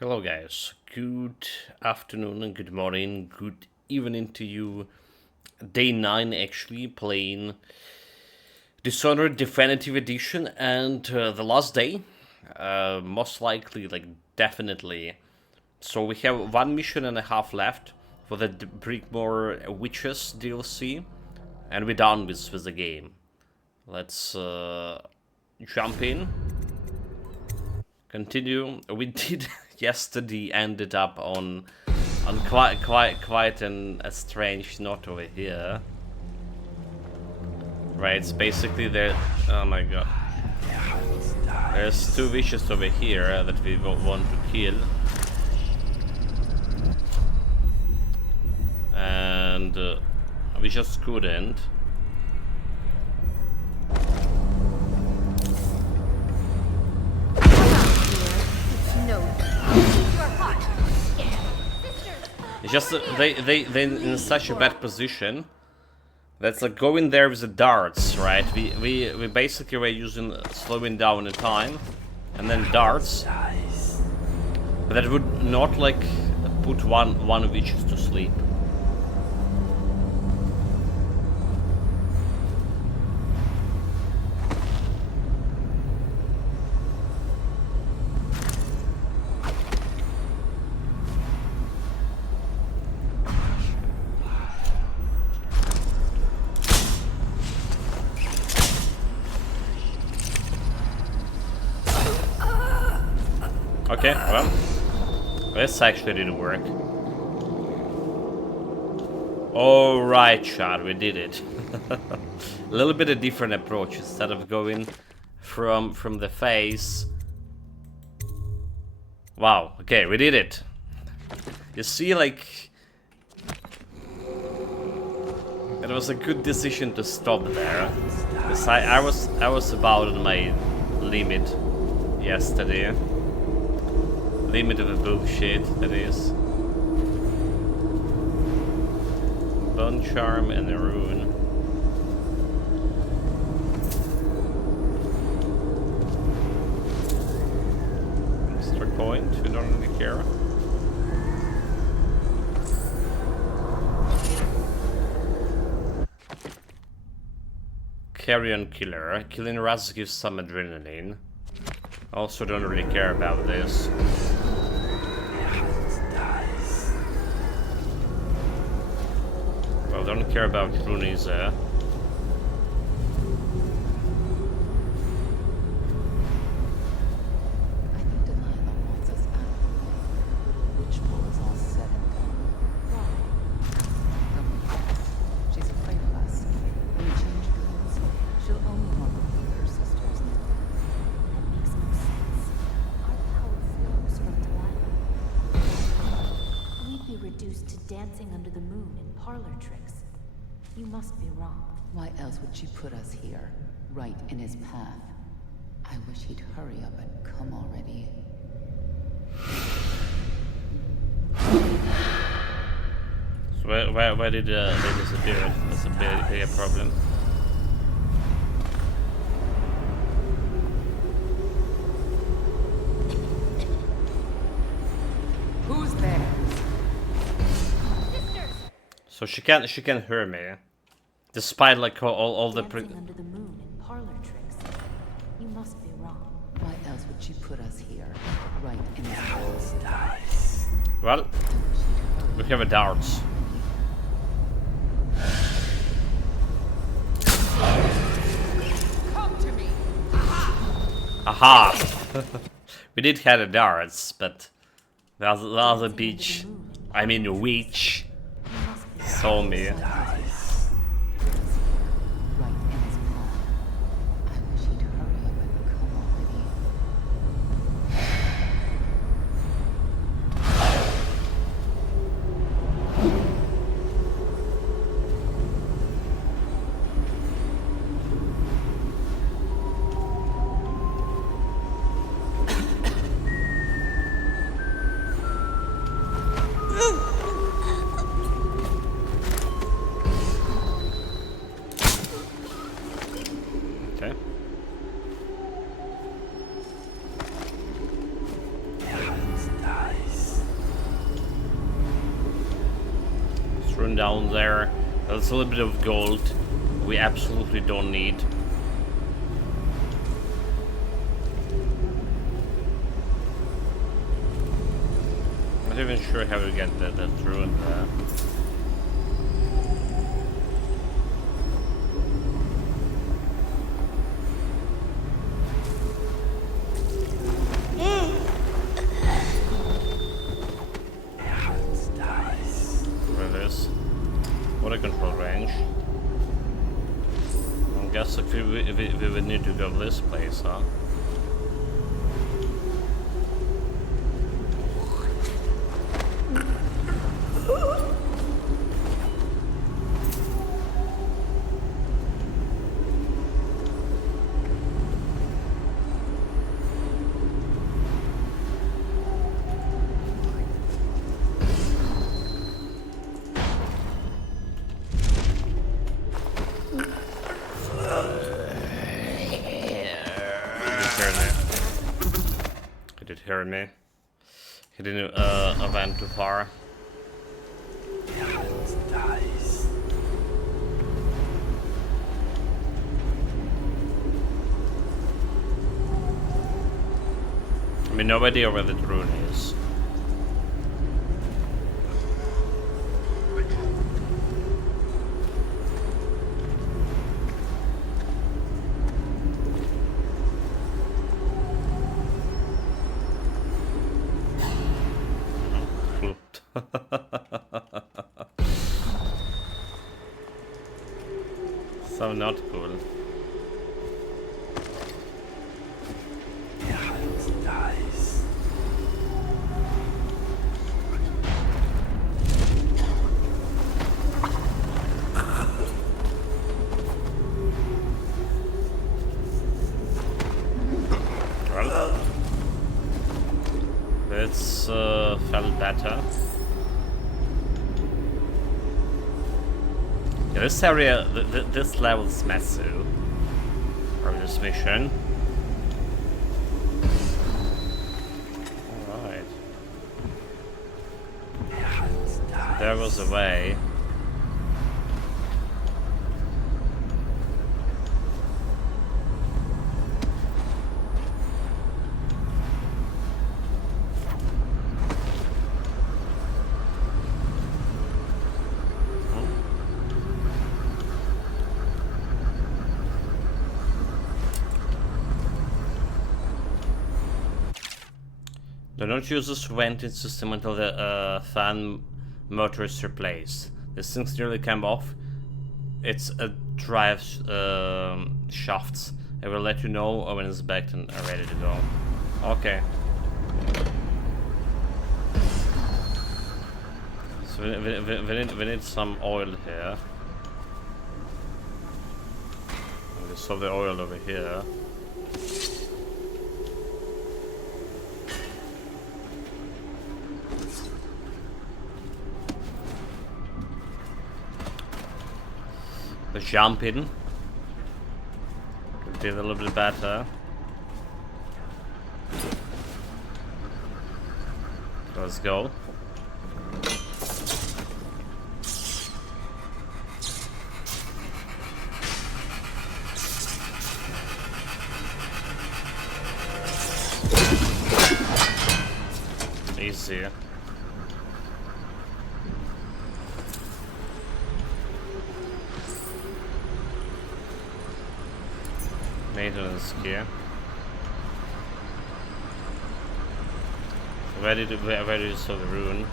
Hello guys, good afternoon and good morning, good evening to you. Day 9 actually, playing Dishonored Definitive Edition, and the last day, most likely, definitely. So we have 1.5 missions left for the Brigmore Witches DLC, and we're done with the game. Let's jump in. Continue. We did yesterday ended up on quite a strange note over here. Right, it's basically there. Oh my god. There's 2 witches over here that we want to kill. And we just couldn't. It's just they in such a bad position. That's like going there with the darts, right? We basically were using slowing down the time, and then darts. But that would not like put one witch to sleep. Okay, well, this actually didn't work. Alright, Chad, we did it. A little bit of different approach. Instead of going from the face. Wow, okay, we did it. You see, like, it was a good decision to stop there. Because I was about on my limit yesterday. Limit of a bullshit, that is. Bone charm and a rune. Extra point, we don't really care. Carrion killer. Killing rats gives some adrenaline. Also don't really care about this. Well, don't care about Rooney's You must be wrong. Why else would she put us here, right in his path? I wish he'd hurry up and come already. So where did they disappear? That's a big problem. Who's there? So she can hear me, despite like all the under the moon in parlor tricks. You must be wrong. Why else would she put us here, right in his path? Well, we have a darts. Come to me. Aha! We did have a darts, but the other beach, I mean witch, saw me. rune down there. There's a little bit of gold we absolutely don't need. I'm not even sure how to get that rune there. What a control range. I guess if we would need to go this place, huh? Heard me. He didn't went too far. I mean, no idea where the rune is. So not cool. Well, this felt better. Yeah, this area, this level is massive. Or this mission. Alright. There was a way. Do not use this venting system until the fan motor is replaced. This thing's nearly came off. It's a drive shafts. I will let you know when it's back and ready to go. Okay. So we need some oil here. We saw the oil over here. The jumping could be a little bit better. Let's go. Easy. Maintenance gear. Where did you saw the rune?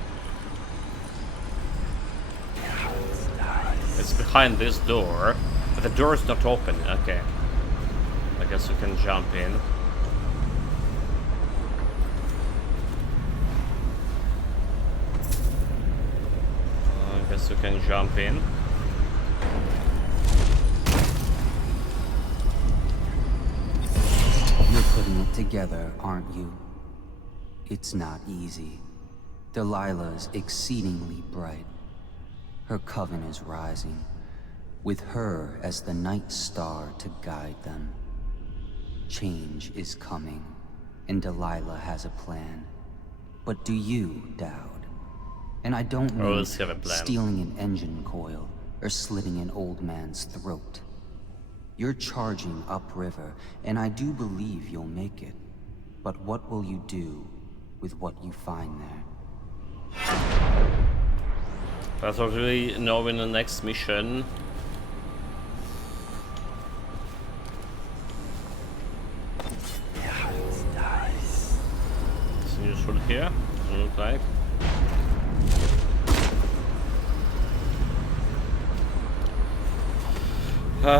It's behind this door, but the door is not open. Okay, I guess we can jump in. I guess we can jump in. You're putting it together, aren't you? It's not easy. Delilah's exceedingly bright. Her coven is rising, with her as the night star to guide them. Change is coming, and Delilah has a plan. But do you, Dowd? And I don't Oh, mean let's have a plan. stealing an engine coil or slitting an old man's throat. You're charging upriver, and I do believe you'll make it. But what will you do with what you find there? That's what we know in the next mission. It's useful here, doesn't look like.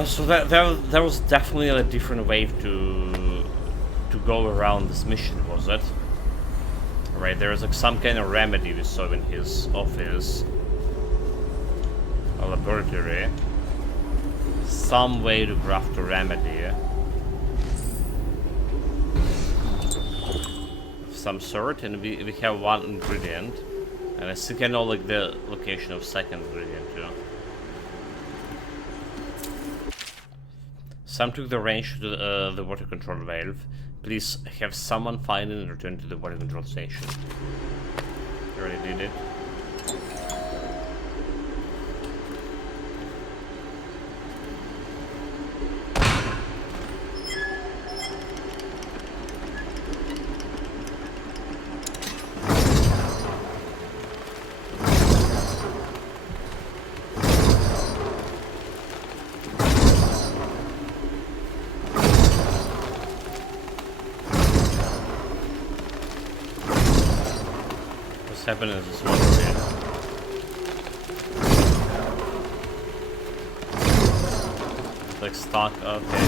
So that was definitely a different way to go around this mission, was it? Right, there was like some kind of remedy we saw in his office, a laboratory, some way to craft a remedy of some sort, and we have one ingredient, and I still can know like the location of second ingredient too. Sam took the range to the water control valve. Please have someone find it and return to the water control station. Already did it. Happening is this one here. It's like stock, okay.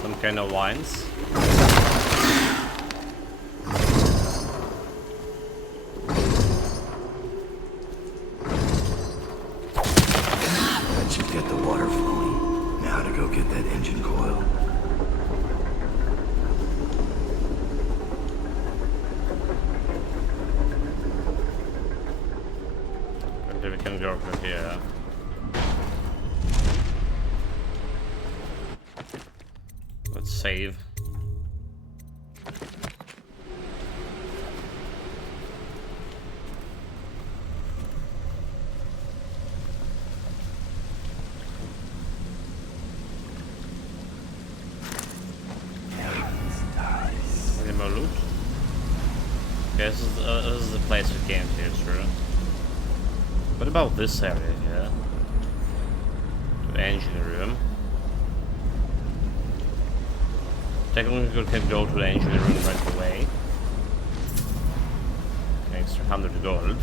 Some kind of wines. That should get the water flowing. Now to go get that engine coil. We can go over here. Let's save. Any more loot? Okay, this is the place we came to, true. What about this area here? The engine room. Technically we can go to the engine room right away. Okay, extra 100 gold.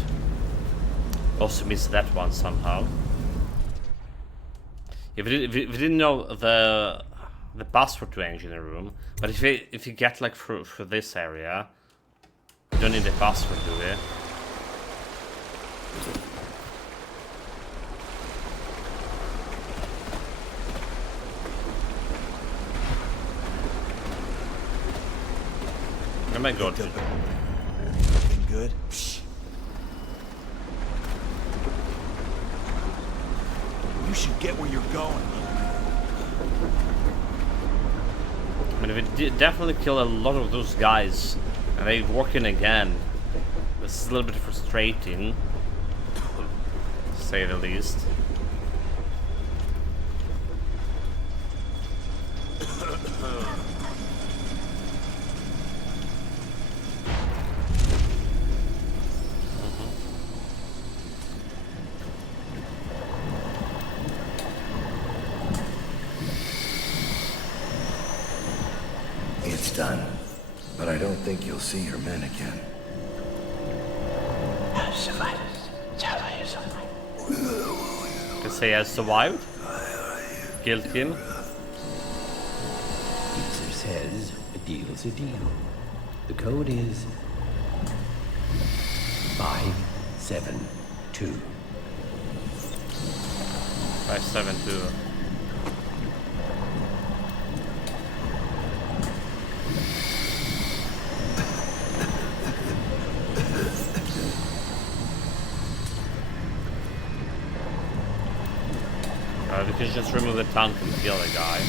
Also missed that one somehow. If we didn't know the password to engine room, but if you get like through this area, you don't need the password, do we? Oh my god. Looking good? You should get where you're going. I mean, we did definitely kill a lot of those guys, and they're working again. This is a little bit frustrating, to say the least. It's done. But I don't think you'll see your men again. Can say he has survived. Killed him. User says a deal's a deal. The code is 572. 572. We can just remove the tank and kill the guy.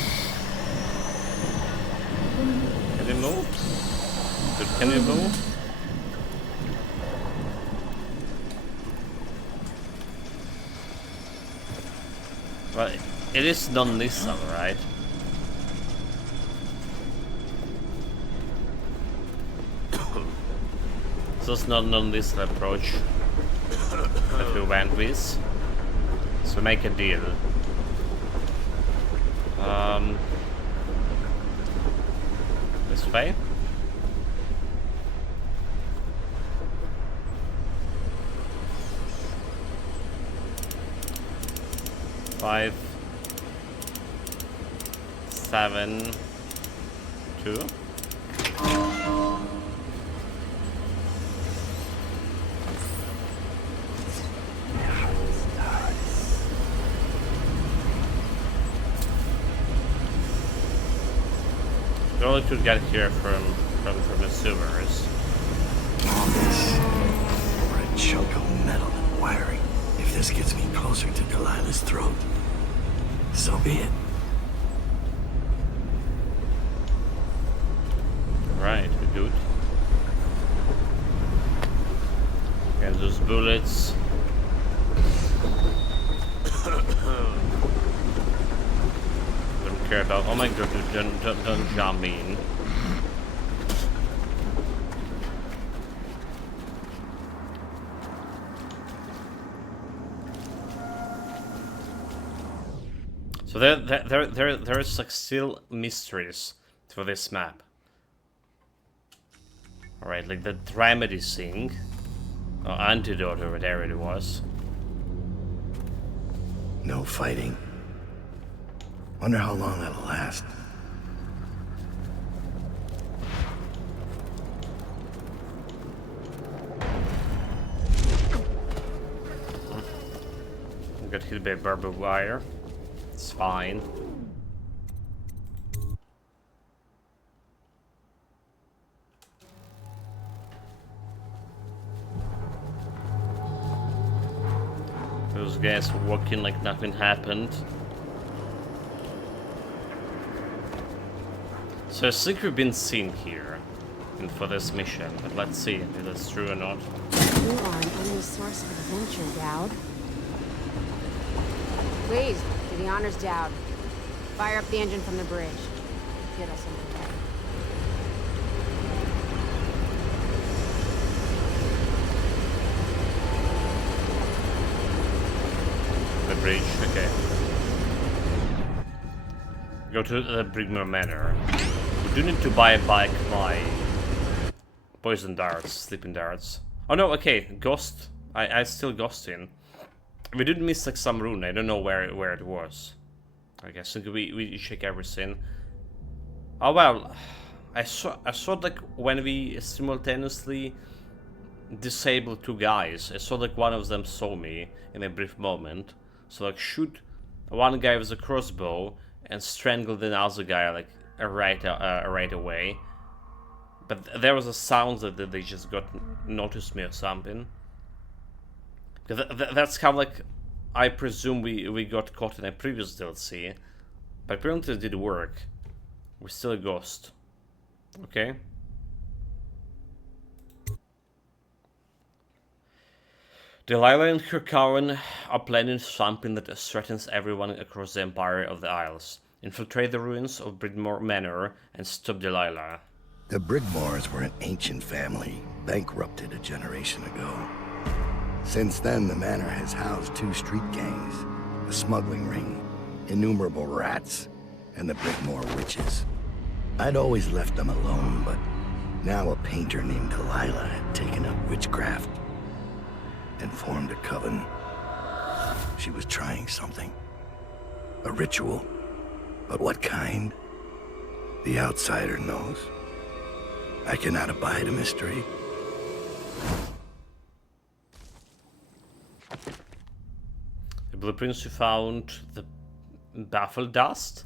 Can we move? Can we move? It is non-lethal, right? So it's not non-lethal approach that we went with. So make a deal. This way. Five, 7, 2. We only could get here from the sewers. All this for a chunk of metal and wiring. If this gets me closer to Delilah's throat, so be it. Right, we're good. And those bullets. Don't care about. Oh my god, don't jump in. So there's like still mysteries for this map. Alright, like the remedy thing. Or antidote or whatever it was. No fighting. Wonder how long that'll last. Got hit by a barbed wire. It's fine. Those guys were walking like nothing happened. So I think we've been seen here for this mission, but let's see if that's true or not. You are an endless source of adventure, Dowd. Please, do the honors, Dowd. Fire up the engine from the bridge. Get us underway. The bridge, okay. Go to the Brigmore Manor. We do need to buy my poison darts, sleeping darts. Oh no, okay, ghost. I still ghosting. We did miss like some rune. I don't know where it was. I guess we check everything. Oh well, I saw like when we simultaneously disabled two guys. I saw like one of them saw me in a brief moment. So like shoot one guy with a crossbow and strangle the other guy like right away. But there was a sound that they just got noticed me or something. That's how like I presume we got caught in a previous DLC, but apparently it did work. We're still a ghost. Okay. Delilah and her coven are planning something that threatens everyone across the Empire of the Isles. Infiltrate the ruins of Brigmore Manor and stop Delilah. The Brigmores were an ancient family, bankrupted a generation ago. Since then, the manor has housed 2 street gangs, a smuggling ring, innumerable rats, and the Brigmore Witches. I'd always left them alone, but now a painter named Delilah had taken up witchcraft and formed a coven. She was trying something. A ritual. But what kind? The outsider knows. I cannot abide a mystery. The blueprints you found, the baffle dust?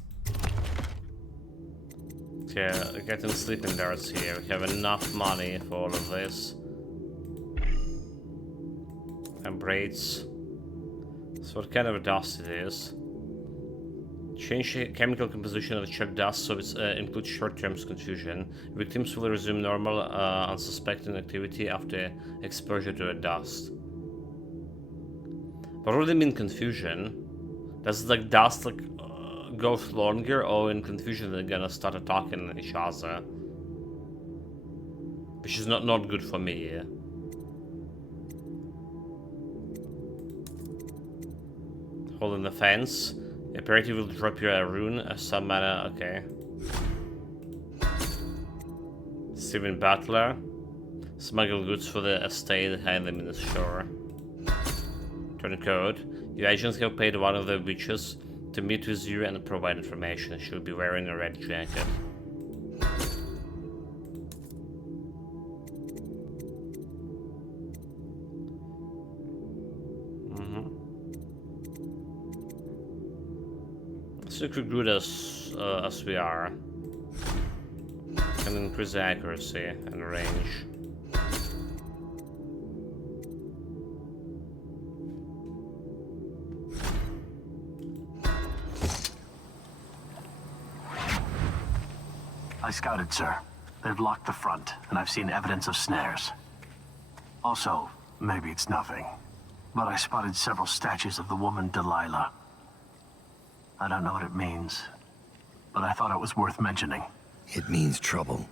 Okay, getting sleeping darts here. We have enough money for all of this. And braids. So what kind of dust it is? Change the chemical composition of the chuck dust so it includes short-term confusion. Victims will resume normal, unsuspecting activity after exposure to a dust. But what do they mean confusion? Does like dust like goes longer, or in confusion they're gonna start attacking each other? Which is not good for me. Yeah? Holding the fence. Imperative will drop you a rune, a some mana. Okay. Steven Butler. Smuggle goods for the estate, hide them in the shore. Turncoat. Your agents have paid one of the witches to meet with you and provide information. She will be wearing a red jacket. Super good as we are. Can increase the accuracy and range. I scouted, sir. They've locked the front, and I've seen evidence of snares. Also, maybe it's nothing, but I spotted several statues of the woman Delilah. I don't know what it means, but I thought it was worth mentioning. It means trouble.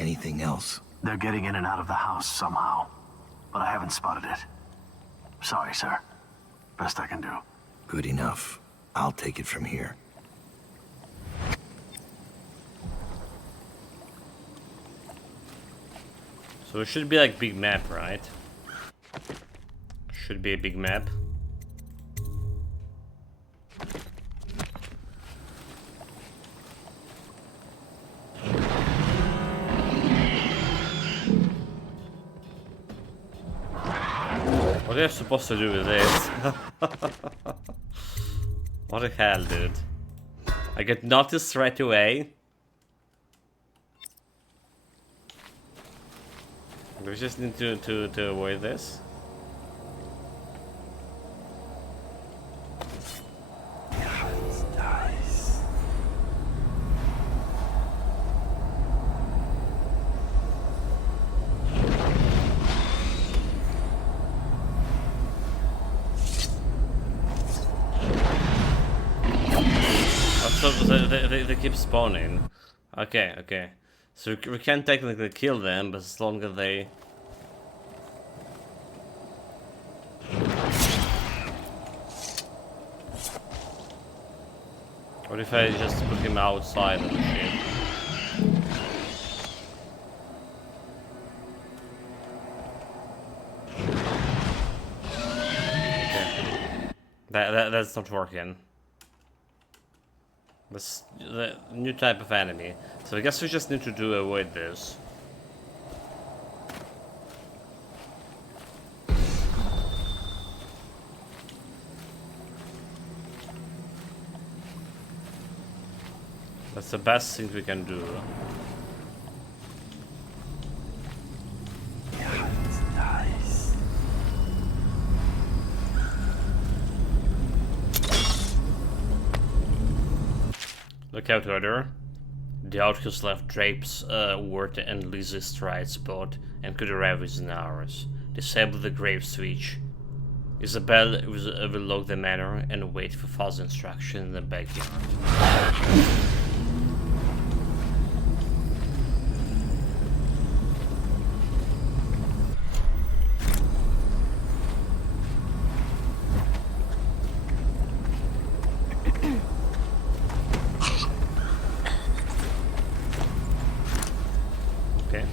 Anything else? They're getting in and out of the house somehow, but I haven't spotted it. Sorry, sir. Best I can do. Good enough. I'll take it from here. So it should be like big map, right? Should be a big map. What are you supposed to do with this? What the hell, dude? I get noticed right away. Do we just need to avoid this? So they keep spawning. Okay, okay. So we can't technically kill them, but as long as they... What if I just put him outside of the ship? Okay. That's not working. That's the new type of enemy. So I guess we just need to avoid this. That's the best thing we can do. Yeah, it's nice. Look out, Order. The outcast left Drape's, Ward and Lizzie's stride spot and could arrive within hours. Disable the grave switch. Isabel will lock the manor and wait for further instruction in the backyard. Okay.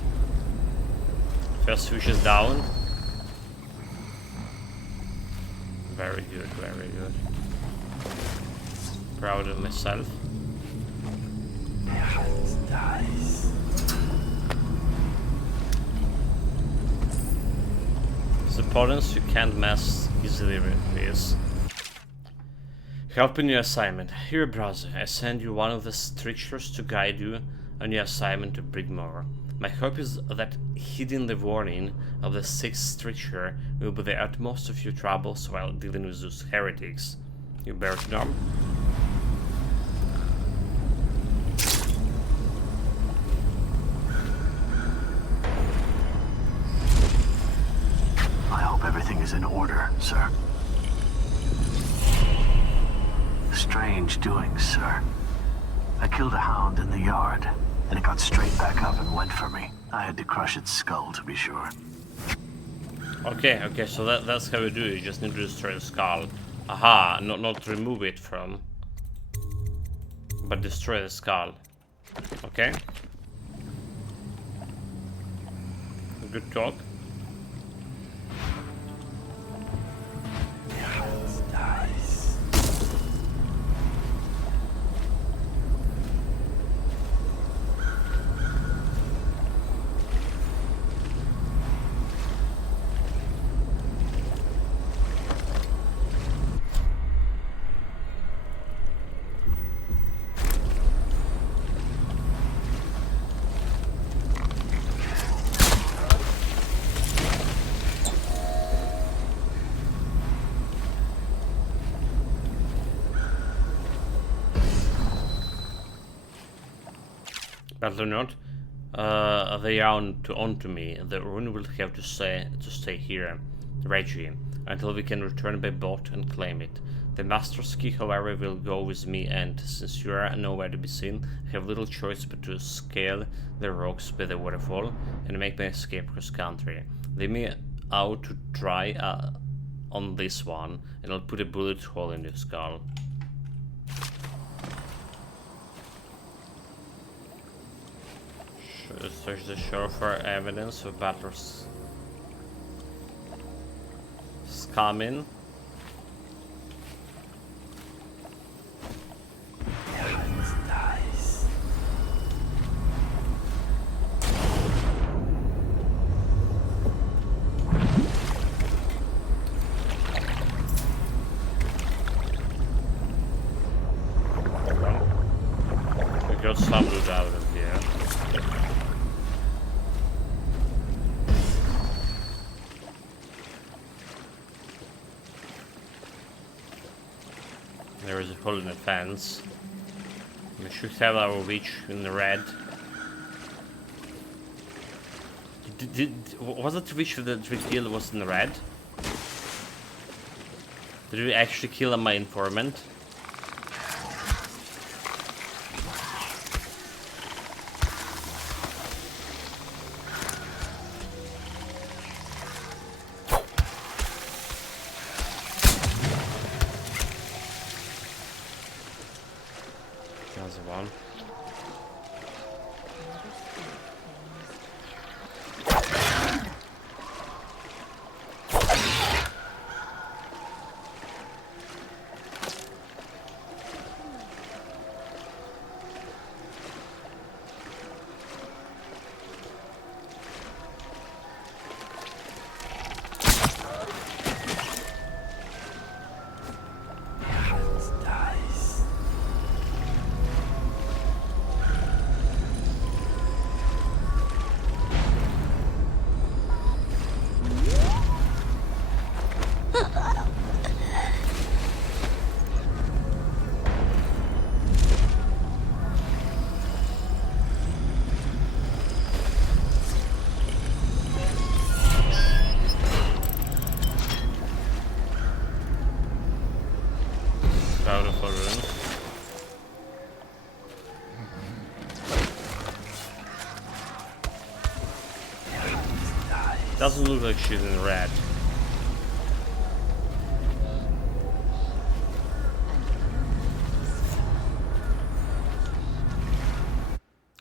First switch is down. Very good, very good. Proud of myself. Yeah, it's nice. His opponents you can't mess easily with this. Help in your assignment. Here, brother, I send you one of the strictures to guide you on your assignment to Brigmore. My hope is that heeding the warning of the sixth stricture will be the utmost of your troubles while dealing with those heretics. You bear it, Norm? I hope everything is in order, sir. strange doings, sir. I killed a hound in the yard, and it got straight back up and went for me. I had to crush its skull, to be sure. Okay, so that's how we do it. You just need to destroy the skull. Aha, not remove it from, but destroy the skull. Okay. Good talk. Battle or not, they are onto me. The rune will have to stay here, Reggie, until we can return by boat and claim it. The Master's Key, however, will go with me, and since you are nowhere to be seen, I have little choice but to scale the rocks by the waterfall and make my escape across country. Leave me out to dry on this one, and I'll put a bullet hole in your skull. Search the shore for evidence of battles. Scamming. We got some loot out of here. There is a hole in the fence. We should have our witch in the red. Was it the witch that we killed was in the red? Did we actually kill my informant? That's the one. Beautiful runes. Doesn't look like she's in red.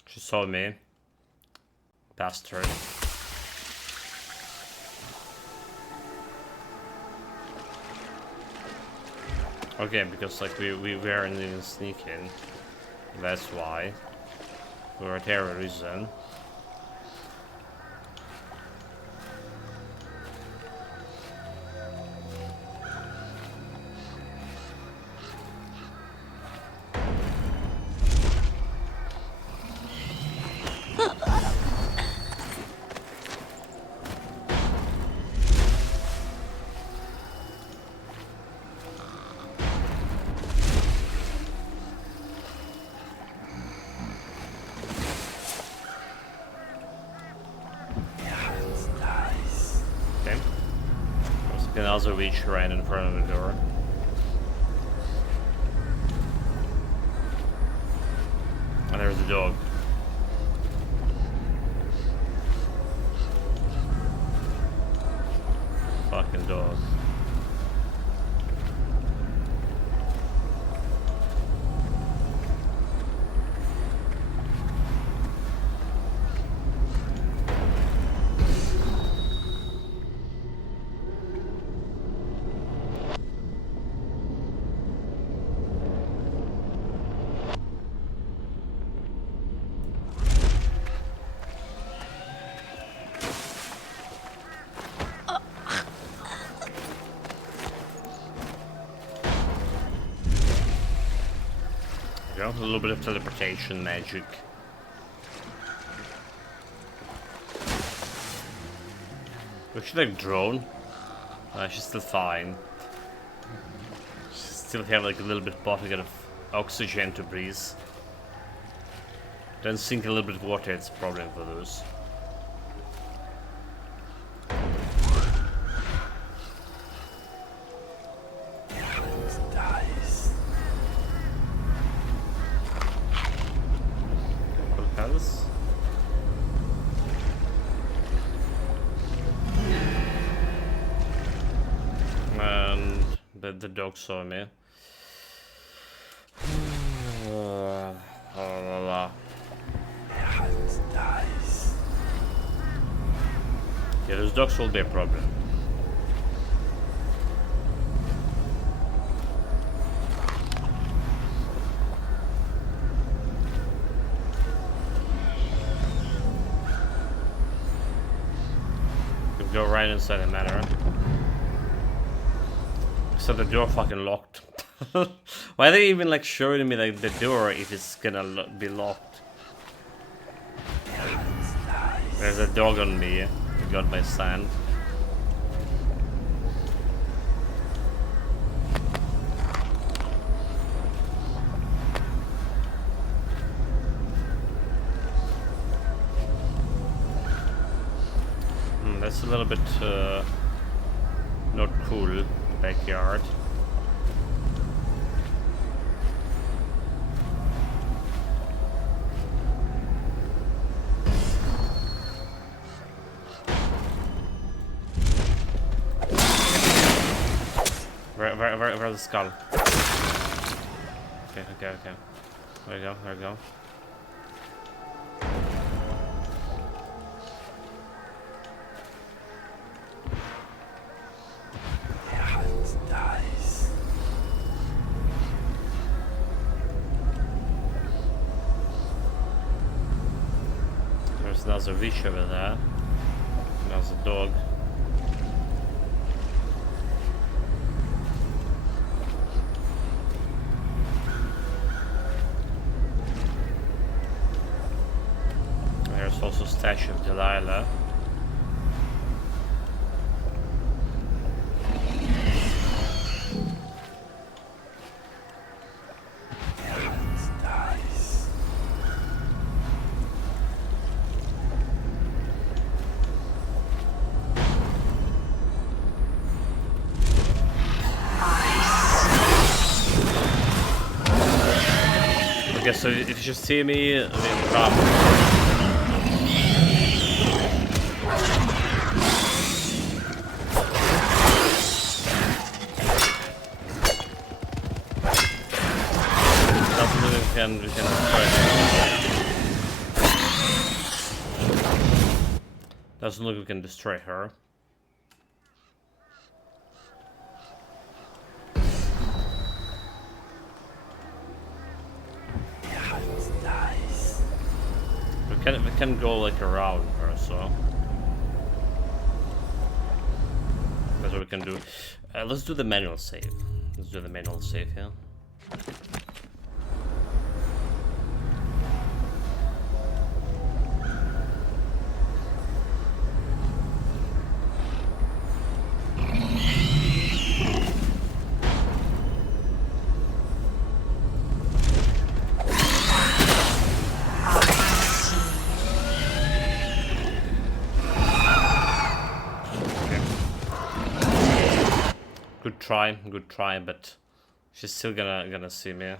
She saw me. Bastard. Okay, because like we weren't even sneaking. That's why. For a terrorism. Another witch ran in front of the door. dog. Fucking dog. A little bit of teleportation magic. Was she like drone? She's still fine. She still have like a little bit bottle of oxygen to breathe. Then sink a little bit of water, it's a problem for those. The dog saw me. Yeah, those dogs will be a problem. We go right inside the manor. So the door fucking locked. Why are they even like showing me like the door if it's gonna be locked? There's a dog on me. Got my sand. That's a little bit not cool. Backyard. Where's the skull? Okay. There we go. There's a witch over there. There's a dog. There's also a statue of Delilah. Okay, so if you just see me, I mean, drop. We can destroy her. Doesn't look we can destroy her. We can go like around her, so that's what we can do. Let's do the manual save. Yeah. Good try, but she's still gonna see me.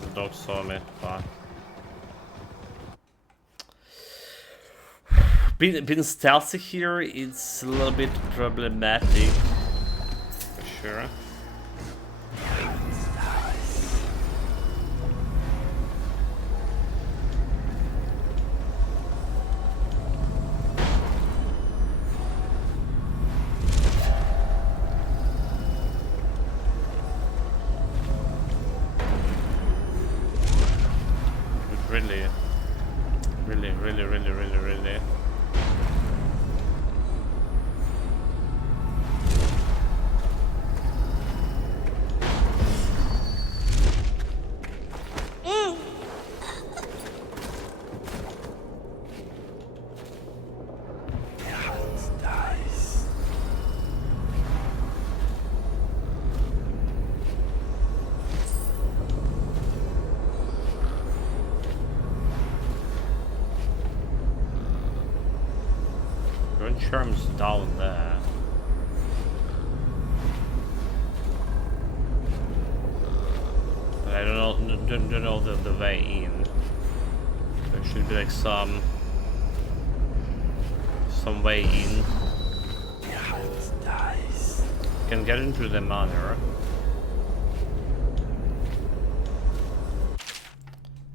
The dog saw me. Fuck. Being stealthy here, it's a little bit problematic. For sure. Really. Charm's down there. But I don't know the way in. There should be like some way in. Can get into the manor.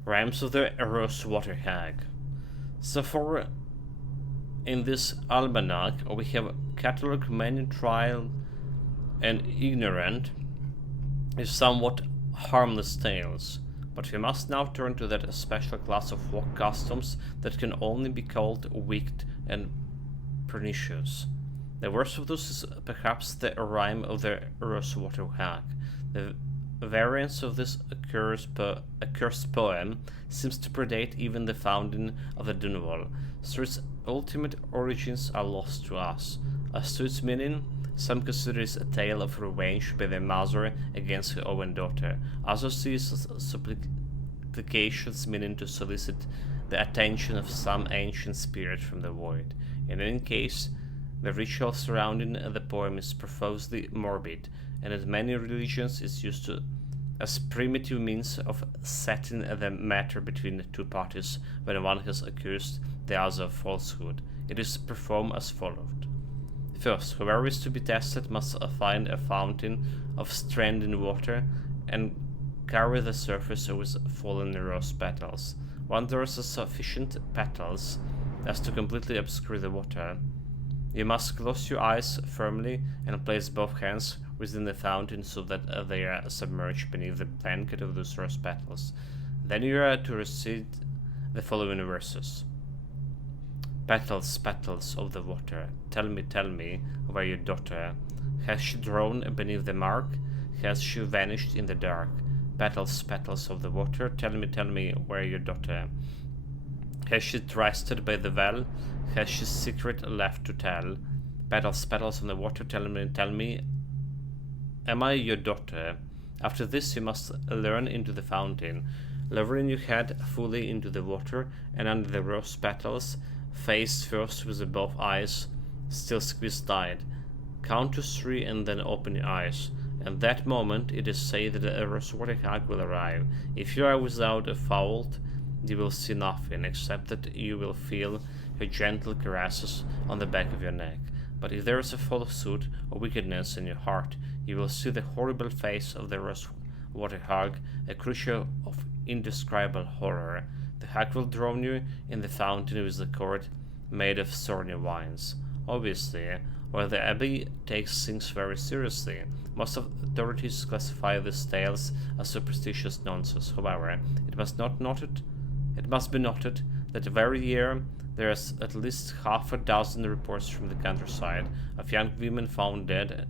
Rhymes of the Rosewater Hag. So for in this almanac, we have catalog many trial and ignorant, is somewhat harmless tales. But we must now turn to that special class of folk customs that can only be called wicked and pernicious. The worst of those is perhaps the rhyme of the Rosewater Hag. The variance of this accursed poem seems to predate even the founding of the Dunwall, so its ultimate origins are lost to us. As to its meaning, some consider it a tale of revenge by the mother against her own daughter. Others see its supplications meaning to solicit the attention of some ancient spirit from the void. In any case, the ritual surrounding the poem is profusely morbid, and in many religions is used as primitive means of settling the matter between the two parties when one has accused the other of falsehood. It is performed as followed. First, whoever is to be tested must find a fountain of stranding water and cover the surface with fallen rose petals. Once there is sufficient petals as to completely obscure the water, you must close your eyes firmly and place both hands within the fountain so that they are submerged beneath the blanket of those rose petals. Then you are to recite the following verses. Petals, petals of the water, tell me, where your daughter? Has she drawn beneath the mark? Has she vanished in the dark? Petals, petals of the water, tell me, where your daughter? Has she trusted by the well? Has she secret left to tell? Petals, petals on the water, tell me, am I your daughter? After this you must learn into the fountain, lowering your head fully into the water, and under the rose petals, face first with both eyes still squeezed tight. Count to 3 and then open your eyes. At that moment it is said that a Rosewater Hag will arrive. If you are without a fault, you will see nothing, except that you will feel her gentle caresses on the back of your neck. But if there is a falsehood or wickedness in your heart, you will see the horrible face of the Rosewater Hag, a creature of indescribable horror. The hag will drown you in the fountain with the cord made of thorny vines. Obviously, while the Abbey takes things very seriously, most authorities classify these tales as superstitious nonsense. However, it must be noted that every year there is at least half a dozen reports from the countryside of young women found dead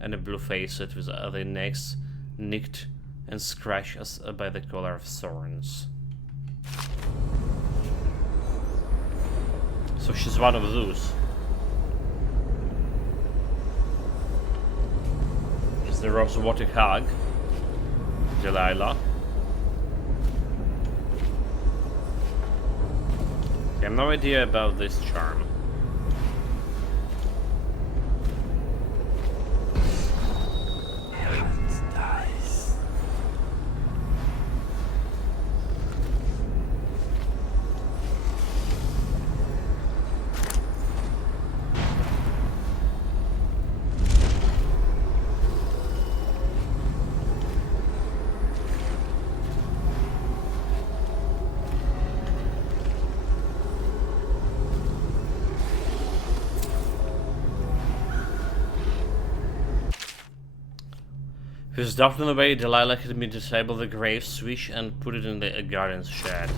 and blue-faced with their necks nicked and scratched by the collar of thorns. So she's one of those. Is the Rosewater Hag, Delilah. I have no idea about this charm. If it's dark in the way, Delilah had me disable the grave switch and put it in the guardian's shed.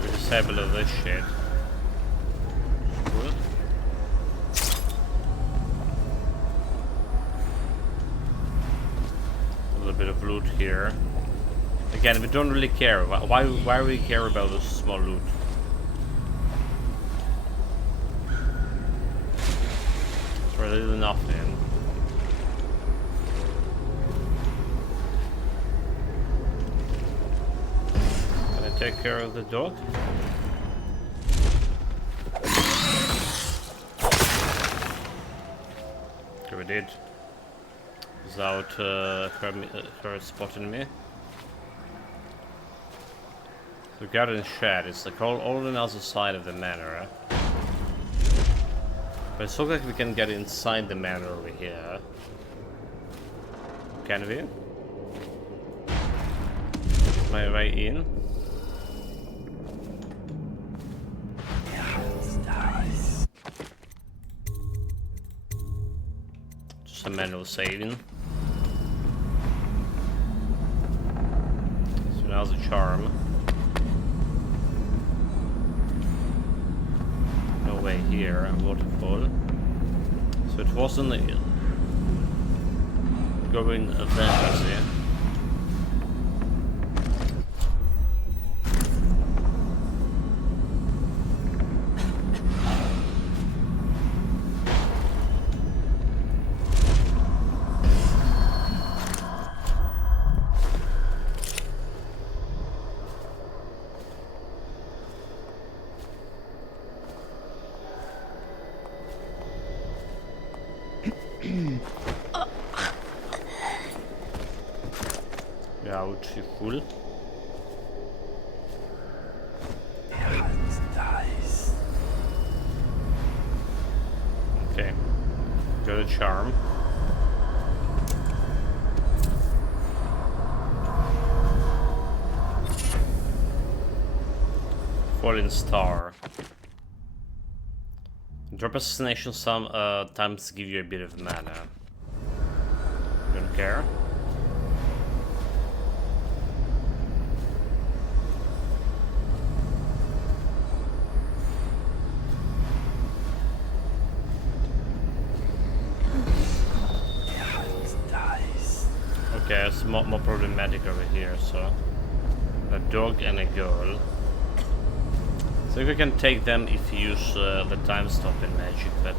Disable of this shit. Cool. A little bit of loot here. Again, we don't really care. Why do we care about this small loot? It's really nothing. Can I take care of the dog? Okay, we did. Without her spotting me. The garden shed is like all on the other side of the manor. But it looks like we can get inside the manor over here. Can we? My way in? Just a manual saving. So now's a charm. No way here, a waterfall. So it wasn't going adventures here. Ouch, you fool. Okay. Got a charm. Fallen star. Drop assassination sometimes give you a bit of mana. Don't care. Okay, it's more problematic over here, so a dog and a girl. So we can take them if you use the time stop in magic, but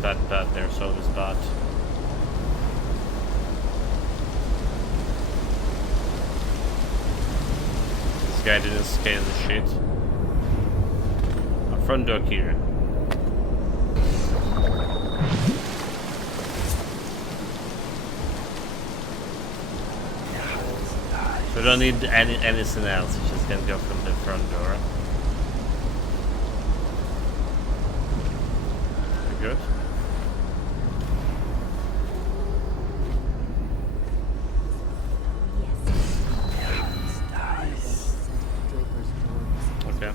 bad, there's always bad. This guy didn't scale the shit. Our front dog here. We don't need anything else, we just can go from the front door. We're good. Okay.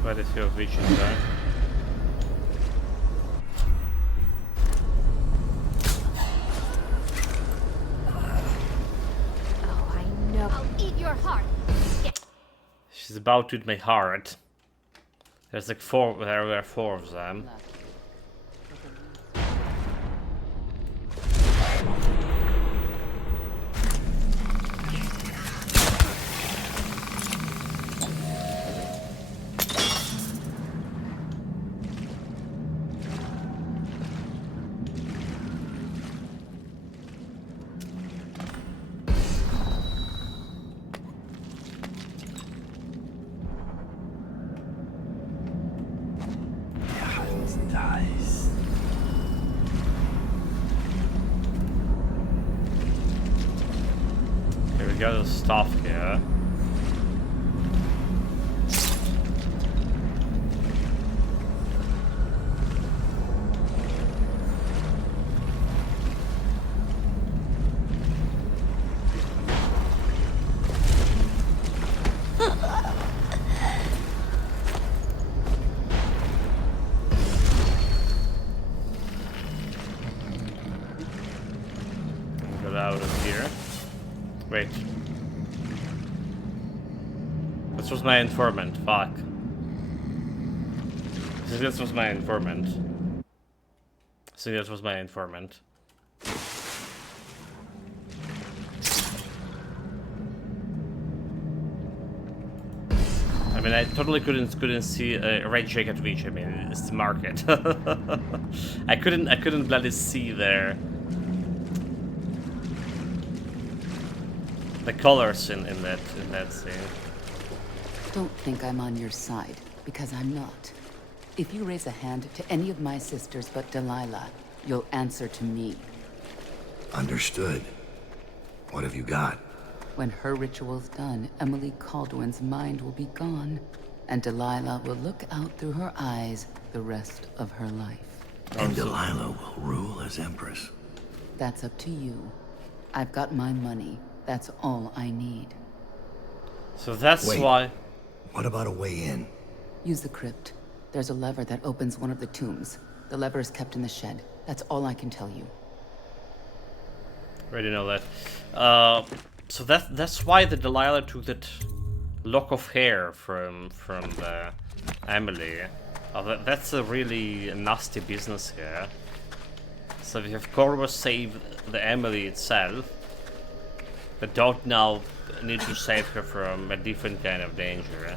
Quite a few of witches there. She's about to eat my heart. There's like there were four of them. we got the stuff here. Get out of here. Wait. This was my informant. Fuck. This was my informant. See, this was my informant. I mean, I totally couldn't see a red jacket reach. I mean, it's the market. I couldn't bloody see there the colors in that scene. Don't think I'm on your side, because I'm not. If you raise a hand to any of my sisters but Delilah, you'll answer to me. Understood. What have you got? When her ritual's done, Emily Caldwin's mind will be gone, and Delilah will look out through her eyes the rest of her life. And Delilah will rule as Empress. That's up to you. I've got my money. That's all I need. So that's Wait. why. What about a way in? Use the crypt. There's a lever that opens one of the tombs. The lever is kept in the shed. That's all I can tell you. Already know that. So that's why the Delilah took that lock of hair from the Emily. That's a really nasty business here. So we have Corvus save the Emily itself, but don't now need to save her from a different kind of danger.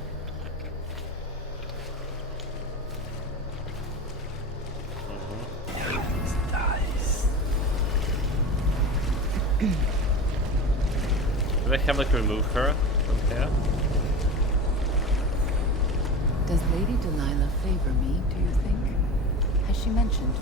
Do I have like remove her from here? Does Lady Delilah favor me, do you think? Has she mentioned me?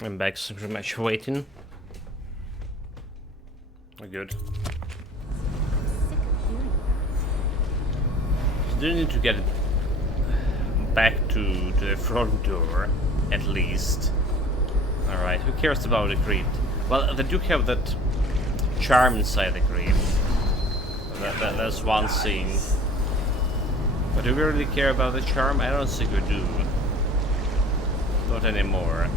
I'm back, so pretty much waiting. We're good. Sick of hearing You do need to get it back to the front door, at least. Alright, who cares about the crypt? Well, they do have that charm inside the crypt. That's one thing. But do we really care about the charm? I don't think we do. Not anymore.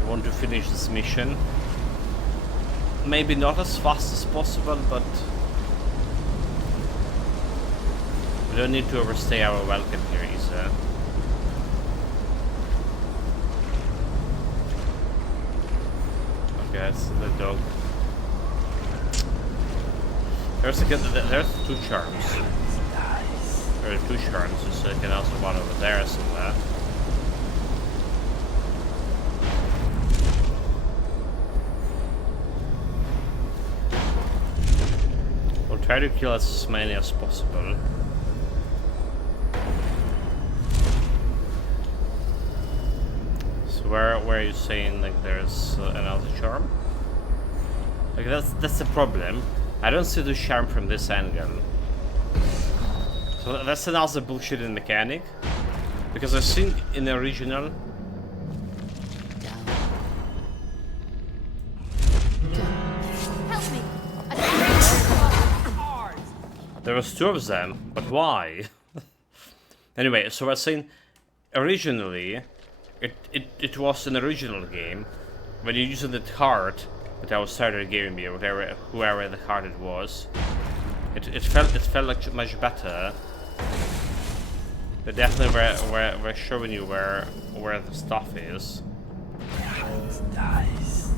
We want to finish this mission. Maybe not as fast as possible, but we don't need to overstay our welcome here, Isa. Okay, it's the dog. There's two charms. There are two charms, so I can also one over there somewhere. We'll try to kill as many as possible. So where are you saying like there's another charm? Like that's the problem. I don't see the charm from this angle. So that's another bullshitting mechanic. Because I think in the original Help me! there was two of them, but why? Anyway, so I was saying originally it was an original game when you used the card that I was started giving me, or whoever the card it was. It felt like much better. They definitely were showing you where the stuff is. Dies.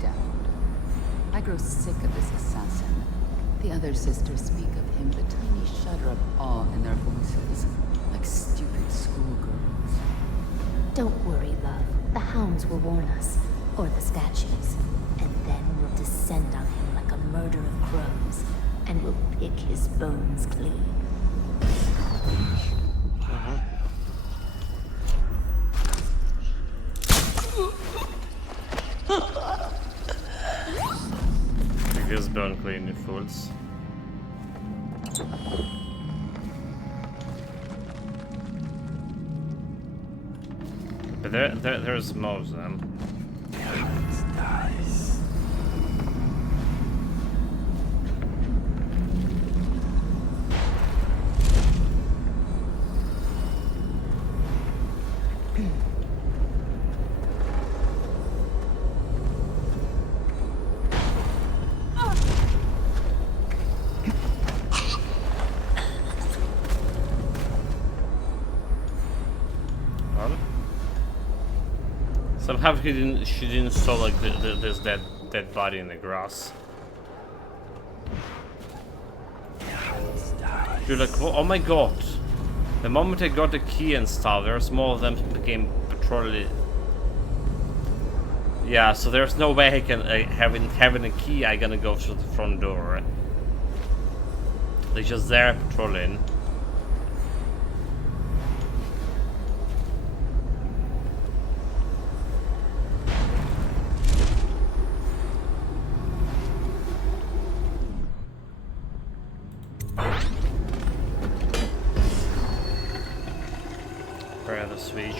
Down. I grow sick of this assassin. The other sisters speak of him with a tiny shudder of awe in their voices, like stupid schoolgirls. Don't worry, love. The hounds will warn us, or the statues, and then we'll descend on him like a murder of crows, and we'll pick his bones clean. Pick his bone clean, you fools. But there's more of them. Dies. Somehow she didn't saw like this dead body in the grass. You're like, oh my god! The moment I got the key and stuff, there's more of them became patrolling. Yeah, so there's no way I can having a key. I gonna go through the front door. They're just there patrolling. Switch.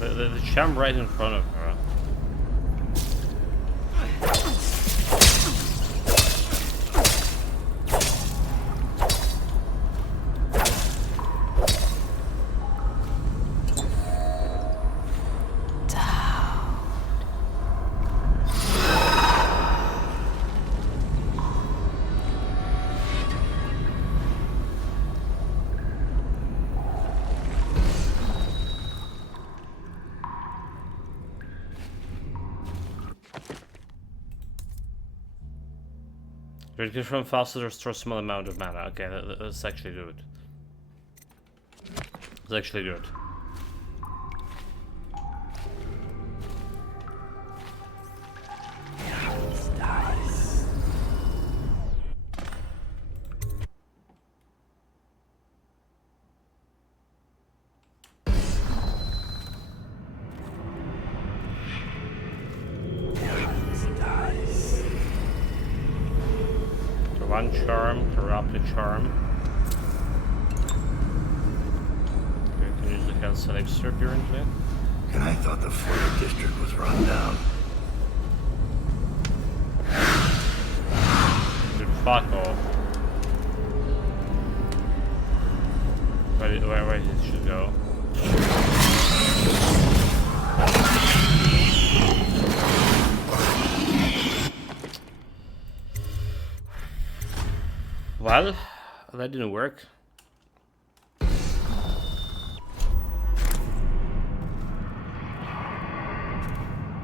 The champ right in front of her. Reduce from faster to restore a small amount of mana. Okay, that's actually good. That's actually good. Dies. One charm, corrupt the charm. Okay, we can use the cancel elixir apparently. And I thought the Florida district was run down. Dude, fuck off. Where it should go? Well, that didn't work.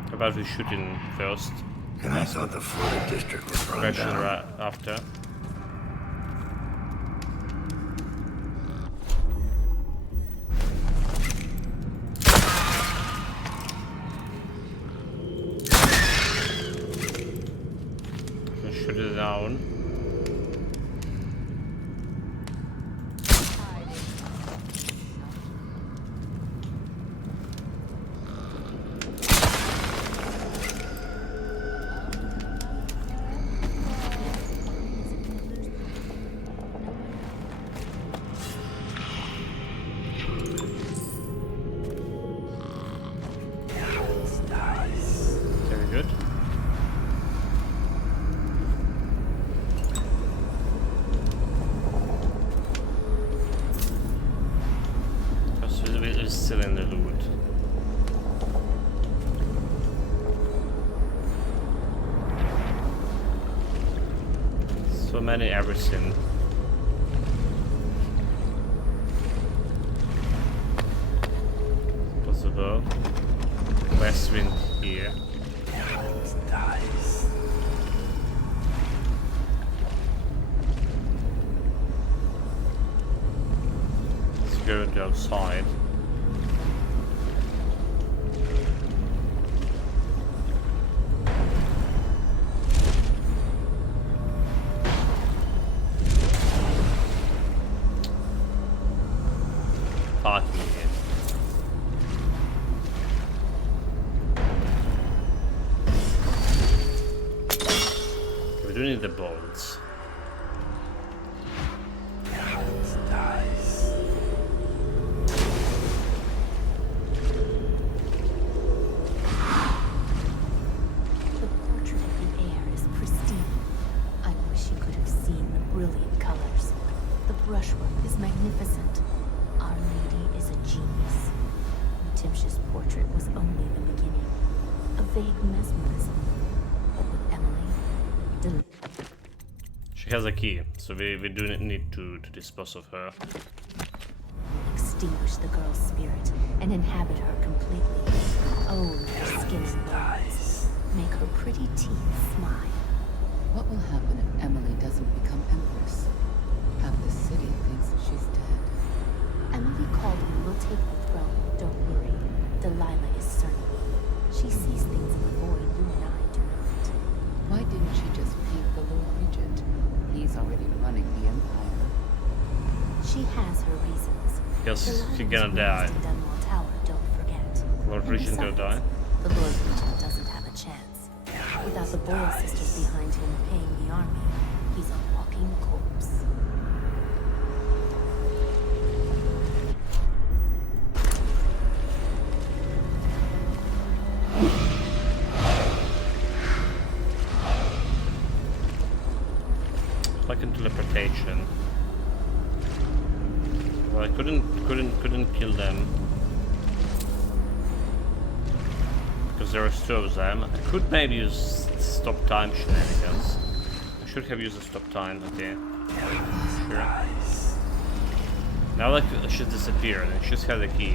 How about we shoot him first? And I thought the Florida district was run Question down. right after. Shoot it down. Very good. It's still in the loot. So many everything. Possible. West wind here. Let's go to outside. Fuck me. We do need the bolts. The portrait of the air is pristine. I wish you could have seen the brilliant colors. The brushwork is magnificent. Our Lady is a genius. Timsh's portrait was only the beginning. A vague mesmerism. But with Emily, She has a key, so we do need to dispose of her. extinguish the girl's spirit and inhabit her completely. Oh, her skin and bones. Make her pretty teeth smile. What will happen if Emily doesn't become Empress? Half the city thinks she's dead. Emily Calden will take the throne, don't worry. Delilah is certain. She sees things in the void you and I do not. Why didn't she just paint the Lord Regent? He's already running the Empire. She has her reasons. Because Delilah's she's gonna raised die. in Dunwall Tower, don't forget. Lord And Regent gonna die. besides, the Lord Regent doesn't have a chance. Without the Boyle sisters behind him paying the army, he's a walking corpse. Like in teleportation. Well, I couldn't kill them because there was two of them. I could maybe use stop time shenanigans. I should have used a stop time. Okay. Sure. Now like she's disappeared and she's had a key.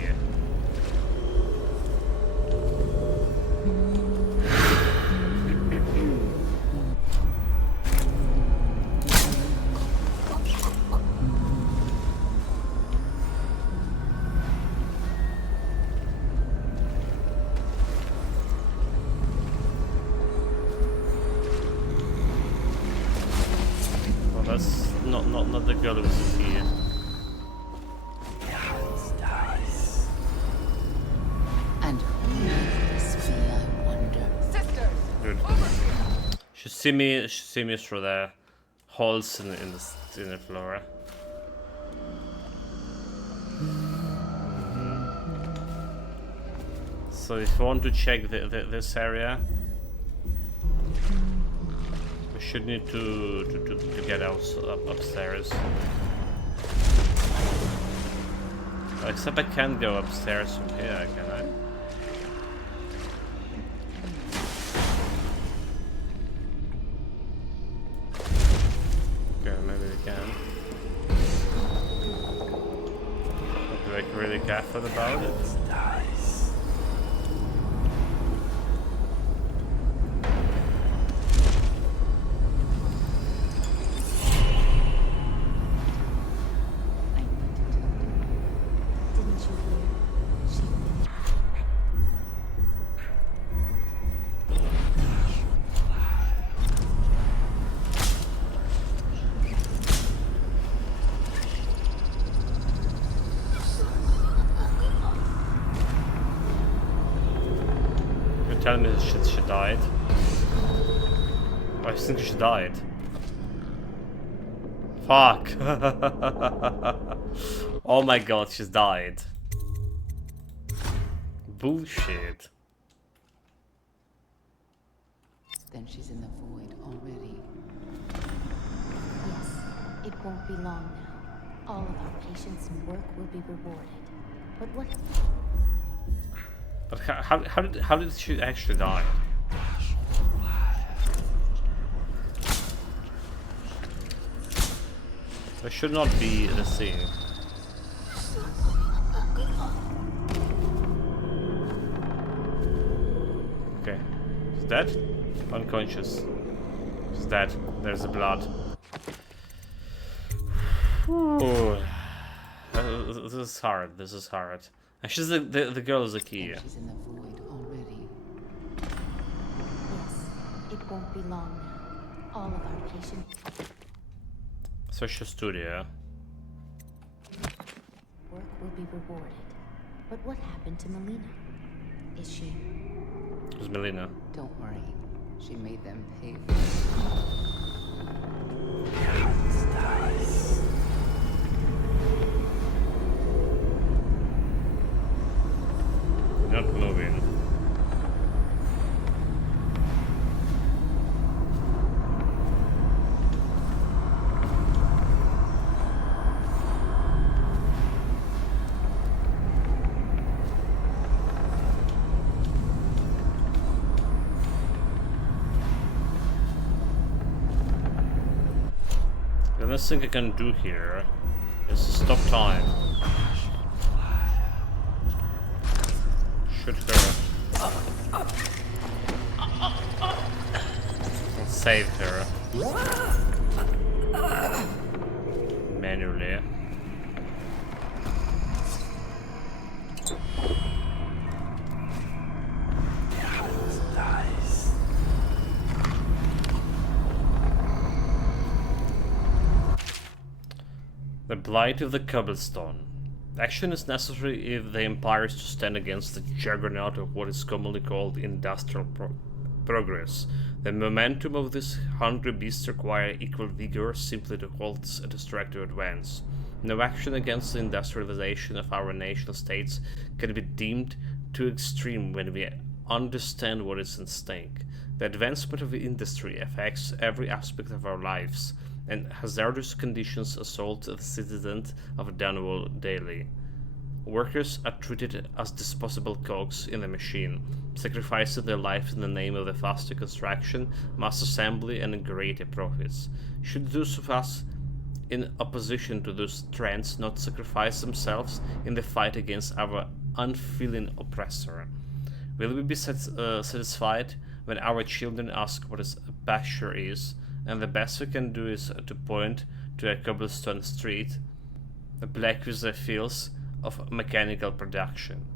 Well, that's not the girl who's here. And who might this be, I wonder? Good. She see me through the holes in the floor. So if you want to check this area, we should need to get upstairs. Except I can't go upstairs from here, can I? Okay, maybe we can. But be like really careful about it. Didn't you hear? She finished. You're telling me she died? I think she died. Fuck! Oh my god, she's died. Bullshit. Then she's in the void already. Yes, it won't be long now. All of our patience and work will be rewarded. But what? But how did she actually die? That should not be the scene. Okay. She's dead? Unconscious. She's dead. There's the blood. Ooh. This is hard. This is hard. And she's the girl is the key. And she's in the void already. Yes, it won't be long now. All of our patience. Social studio. Work will be rewarded. But what happened to Melina? Is she? Who's Melina? Don't worry. She made them pay for Not moving. The next thing I can do here is stop time. Shoot her. Save her. Manually. The Blight of the Cobblestone. Action is necessary if the Empire is to stand against the juggernaut of what is commonly called industrial progress. The momentum of this hungry beast requires equal vigor simply to halt a destructive advance. No action against the industrialization of our nation states can be deemed too extreme when we understand what is at stake. The advancement of industry affects every aspect of our lives, and hazardous conditions assault the citizens of Dunwall daily. Workers are treated as disposable cogs in the machine, sacrificing their lives in the name of the faster construction, mass assembly, and greater profits. Should those of us in opposition to those trends not sacrifice themselves in the fight against our unfeeling oppressor? Will we be satisfied when our children ask what a pasture is, and the best we can do is to point to a cobblestone street, black with the fields of mechanical production?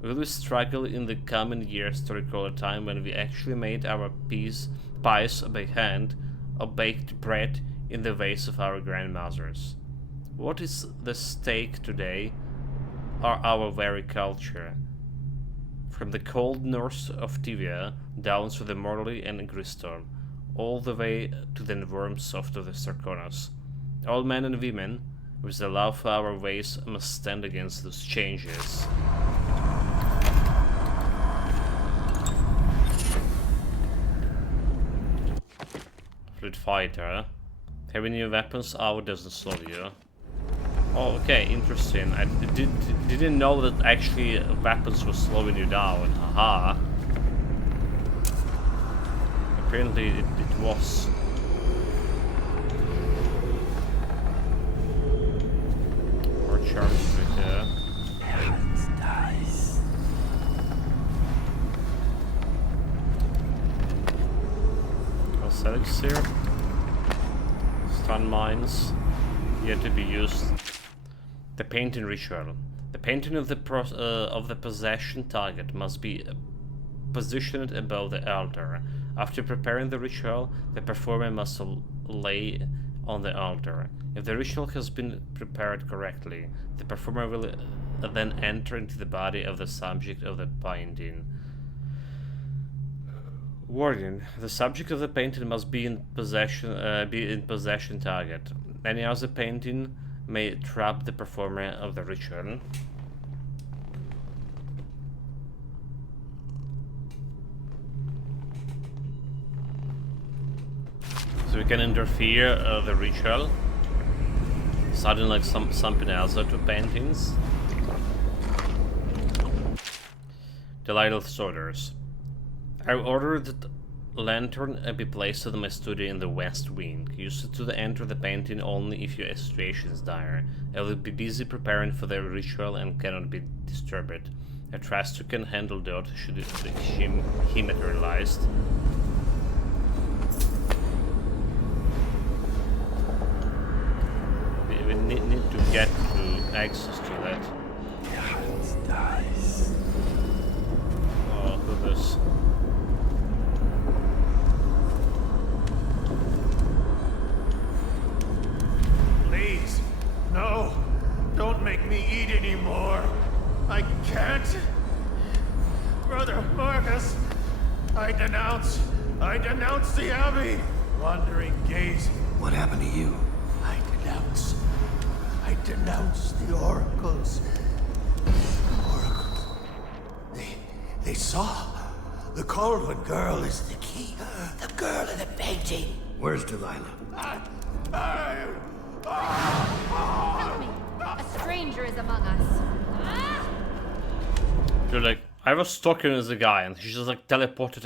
Will we struggle in the coming years to recall a time when we actually made our pies by hand, or baked bread in the vase of our grandmothers? What is the stake today, or our very culture? From the cold north of Tivia down through the Morley and Gristorm, all the way to the worms of the Sarkonos. All men and women, with the love for our ways, must stand against those changes. Fluid fighter. Having new weapons out doesn't slow you. Oh, okay, interesting. I didn't know that actually weapons were slowing you down. Haha. Apparently it was. More charms right there. Elixir. Stun mines. Yet to be used. The painting ritual. The painting of the possession target must be positioned above the altar. After preparing the ritual, the performer must lay on the altar. If the ritual has been prepared correctly, the performer will then enter into the body of the subject of the painting. Warning: the subject of the painting must be in possession target. Any other painting may trap the performer of the ritual. So we can interfere the ritual, starting like something else out of paintings. Delilah's orders. I ordered that lantern be placed in my studio in the west wing. Use it to enter the painting only if your situation is dire. I will be busy preparing for the ritual and cannot be disturbed. I trust you can handle dirt should he materialized. We need to get to access to that. Oh, who this? Please, no, don't make me eat anymore. I can't. Brother Marcus, I denounce the Abbey. Wandering gaze. What happened to you? I denounce the oracles. The oracles. They saw. The Caldwell girl is the key. The girl in the painting. Where's Delilah? Help me! A stranger is among us. Dude, like, I was talking as a guy and she just like teleported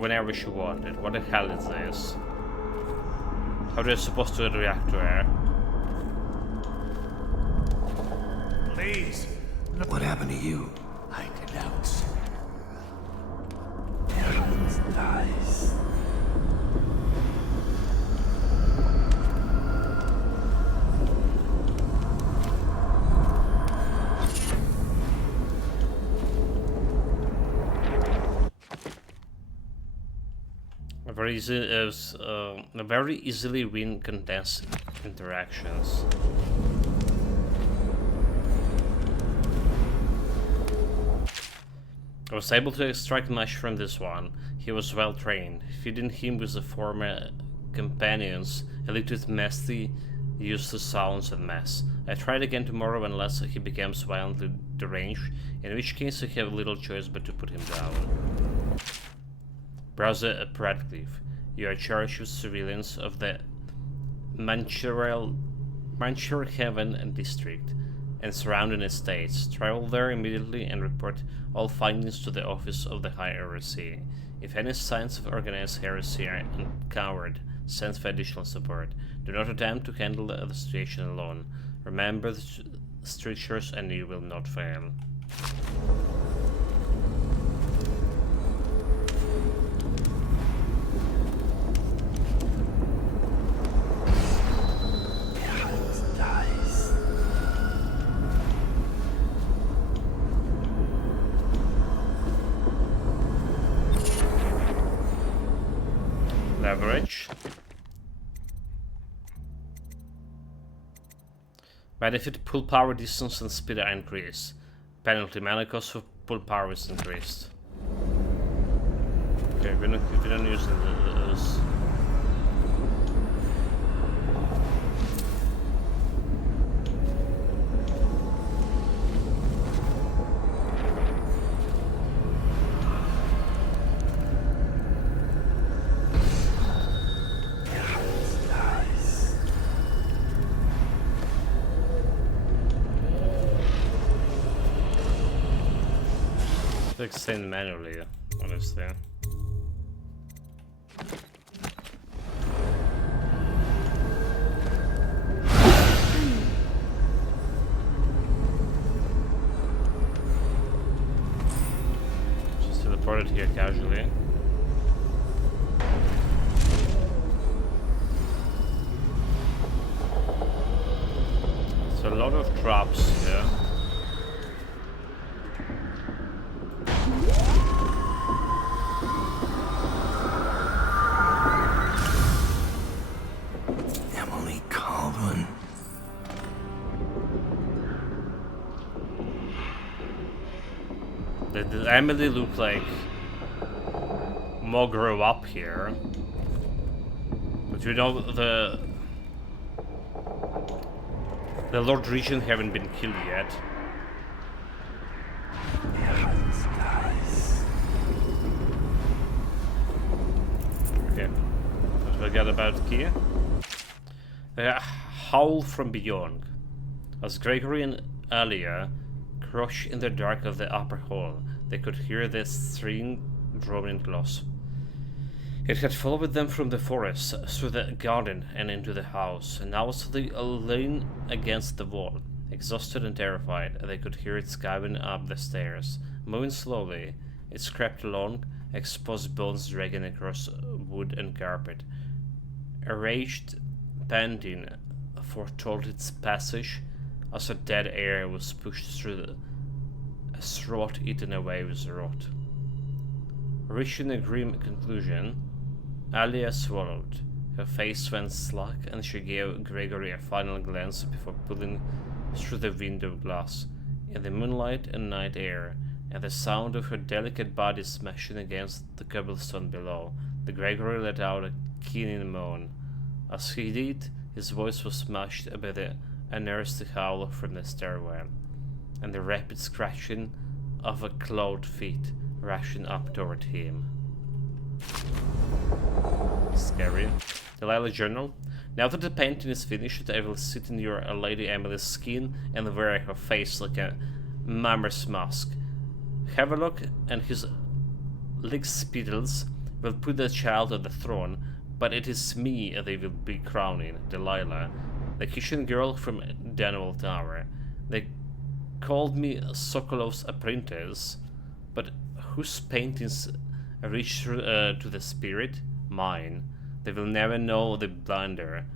whenever she wanted. What the hell is this? How are they supposed to react to her? Please. No. What happened to you? I denounce. Dies. Very easily win contest interactions. I was able to extract much from this one. He was well trained. Feeding him with the former companions, a little messy, useless sounds and mess. I tried again tomorrow unless he becomes violently deranged, in which case I have little choice but to put him down. Brother Radcliffe, you are charged with surveillance of the Manchester Haven district and surrounding estates. Travel there immediately and report all findings to the office of the High Heresy. If any signs of organized heresy are uncovered, send for additional support. Do not attempt to handle the situation alone. Remember the strictures and you will not fail. Leverage. Benefit: pull power, distance and speed are increased. Penalty: mana cost for pull power is increased. Okay, we're not using those. Like saying manually, honestly. Just teleported here casually. It's a lot of traps here. Emily Calvin. Did Emily look like more grow up here? But you know the Lord Regent haven't been killed yet. Okay, what forgot about the key. Howl from beyond. As Gregory and Alia crouched in the dark of the upper hall, they could hear the string droning close. It had followed them from the forest, through the garden, and into the house, and now stood alone against the wall. Exhausted and terrified, they could hear it skiving up the stairs. Moving slowly, it crept along, exposed bones dragging across wood and carpet. Enraged, panting, foretold its passage, as a dead air was pushed through a throat eaten away with rot. Reaching a grim conclusion, Alia swallowed. Her face went slack, and she gave Gregory a final glance before pulling through the window glass. In the moonlight and night air, and the sound of her delicate body smashing against the cobblestone below, the Gregory let out a keening moan. As he did, his voice was smashed by the unearthly howl from the stairwell, and the rapid scratching of a clawed feet rushing up toward him. Scary. Delilah Journal. Now that the painting is finished, I will sit in your Lady Emily's skin and wear her face like a mummer's mask. Havelock and his lickspittles will put the child on the throne, but it is me they will be crowning, Delilah, the kitchen girl from Danwell Tower. They called me Sokolov's apprentice, but whose paintings reach through to the spirit? Mine. They will never know the blunder,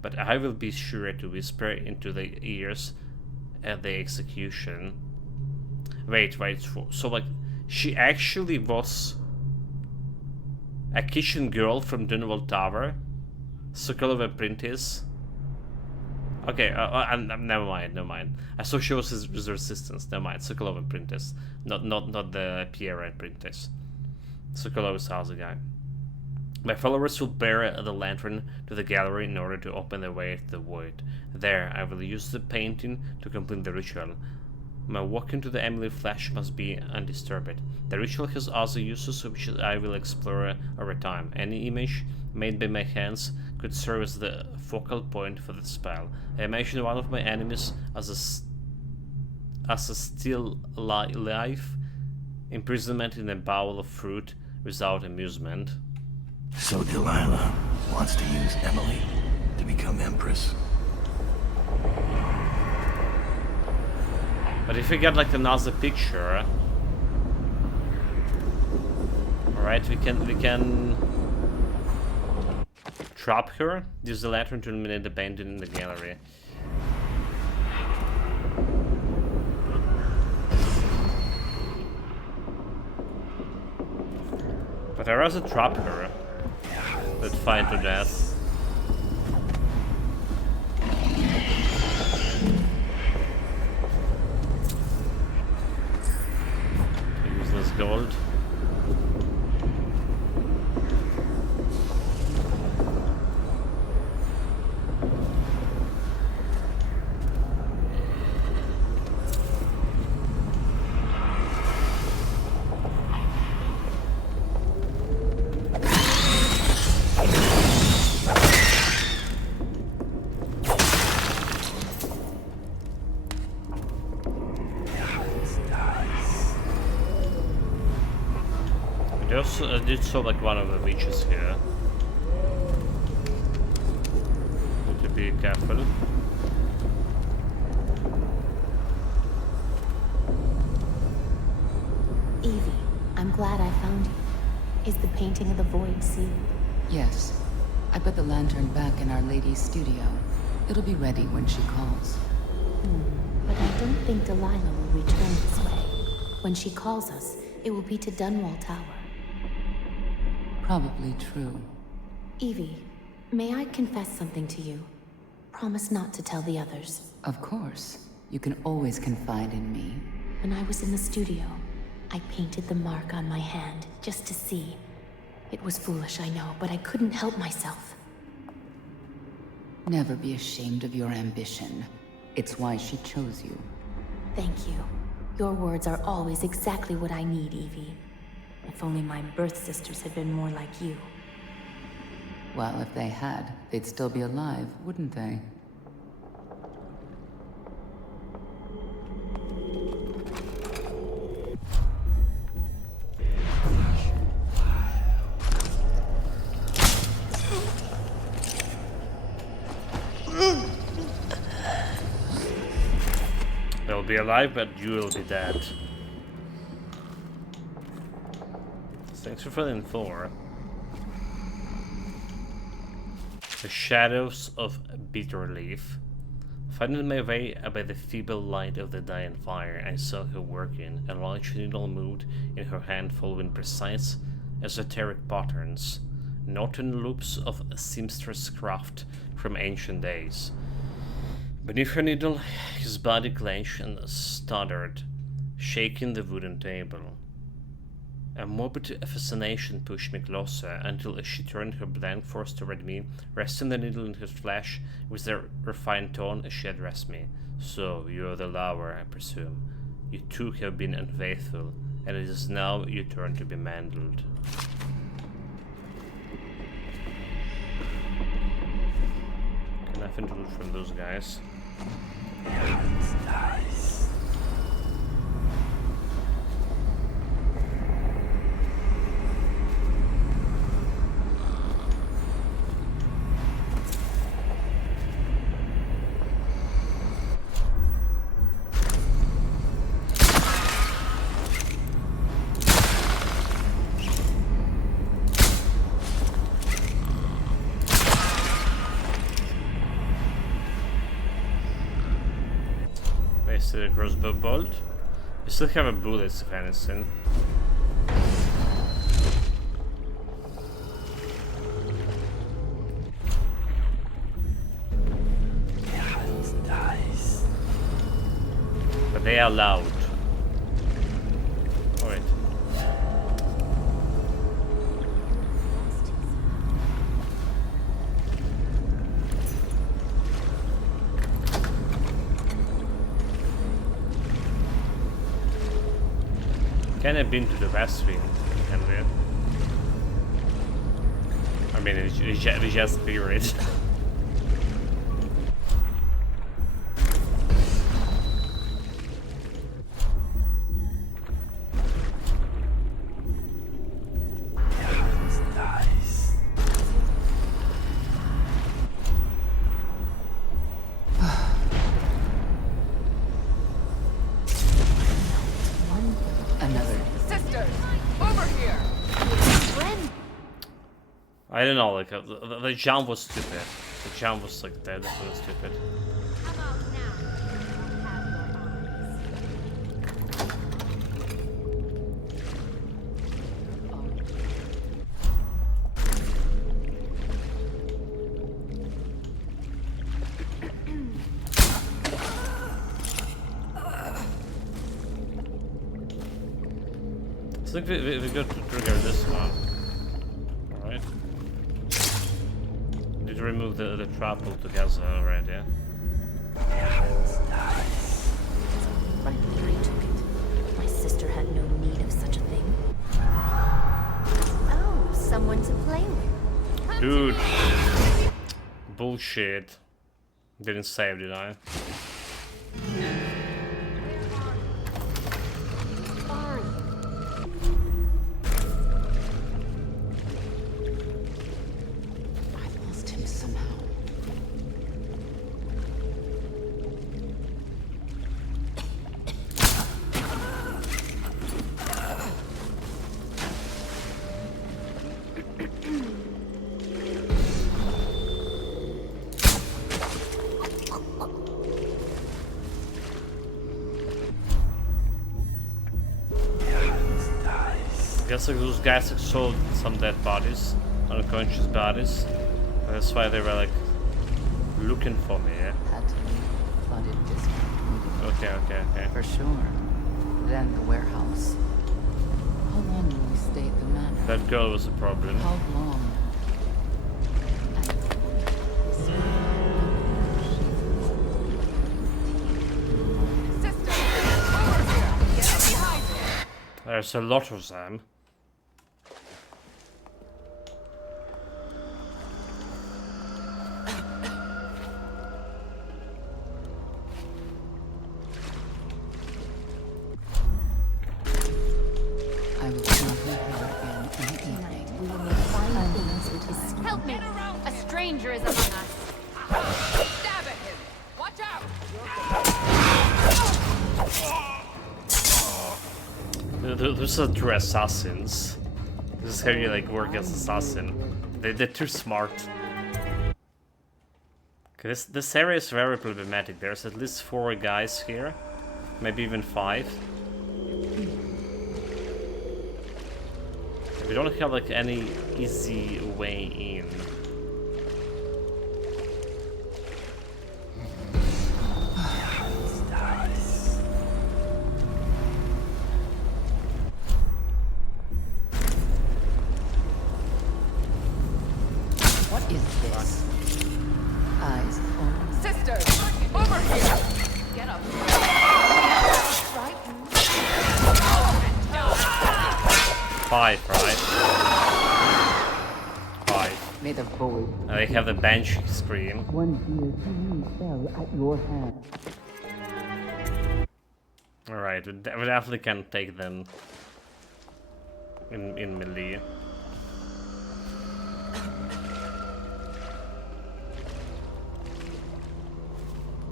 but I will be sure to whisper into their ears at the execution. Wait, so like, she actually was a kitchen girl from Dunwall Tower? Sokolov apprentice? Okay, never mind. I thought she was his resistance. Never mind, Sokolov apprentice, not the Pierre apprentice. Sokolov is house guy. My followers will bear the lantern to the gallery in order to open the way to the void. There, I will use the painting to complete the ritual. My walk into the Emily flesh must be undisturbed. The ritual has other uses which I will explore over time. Any image made by my hands could serve as the focal point for the spell. I imagine one of my enemies as a still life, imprisonment in a bowl of fruit without amusement. So Delilah wants to use Emily to become Empress. But if we get like another picture, alright, we can trap her, use the lantern to illuminate the painting in the gallery. But I'd rather trap her than fight to death. Useless gold. did saw like one of the witches here. Need to be careful. Evie, I'm glad I found you. Is the painting of the void sealed? Yes. I put the lantern back in Our Lady's studio. It'll be ready when she calls. But I don't think Delilah will return this way. When she calls us, it will be to Dunwall Tower. Probably true. Evie, may I confess something to you? Promise not to tell the others. Of course. You can always confide in me. When I was in the studio, I painted the mark on my hand, just to see. It was foolish, I know, but I couldn't help myself. Never be ashamed of your ambition. It's why she chose you. Thank you. Your words are always exactly what I need, Evie. If only my birth sisters had been more like you. Well, if they had, they'd still be alive, wouldn't they? They'll be alive, but you will be dead. Thanks for filling 4. The shadows of Bitterleaf. Finding my way by the feeble light of the dying fire, I saw her working. A large needle moved in her hand, following precise, esoteric patterns, northern loops of seamstress craft from ancient days. Beneath her needle, his body clenched and stuttered, shaking the wooden table. A morbid fascination pushed me closer until she turned her blank force toward me, resting the needle in her flesh with the refined tone as she addressed me. So, you are the lover, I presume. You too have been unfaithful, and it is now your turn to be mangled. Nothing to loot from those guys. Nice. The crossbow bolt. We still have a bullets if anything. Yeah, it's nice. But they are loud. Oh wait. Can have been to the west wing, can we? I mean, we just figure it. Yeah, it's nice. Another. Sisters, over here. When? I don't know, like the jump was stupid. The jump was like that, definitely stupid. Come out now. Have your eyes. I think we got to trigger this one. Alright. Did you remove the trap altogether already? Yeah, it's nice. Right when I took it. My sister had no need of such a thing. Oh, someone to play with. Dude. Bullshit. Didn't save, did I? guess like those guys like sold some dead bodies, unconscious bodies. That's why they were like looking for me. Yeah? Had to leave flooded district. Okay. For sure. Then the warehouse. How long will we stay at the manor? That girl was a problem. How long? There's a lot of them. I will come here again in the evening. We will make fine things with this. Help me! A stranger is among us. Stab at him! Watch out! Those are true assassins. This is how you like work as assassin. They're too smart. Okay, this area is very problematic. There's at least 4 guys here, maybe even 5. We don't have like any easy way in. What is this? Eyes only. Sisters! Over here! Get up! Frightened? 5, right? 5. May the bold. They have the banshee scream. One dear to me fell at your hand. Alright, we definitely can take them in melee.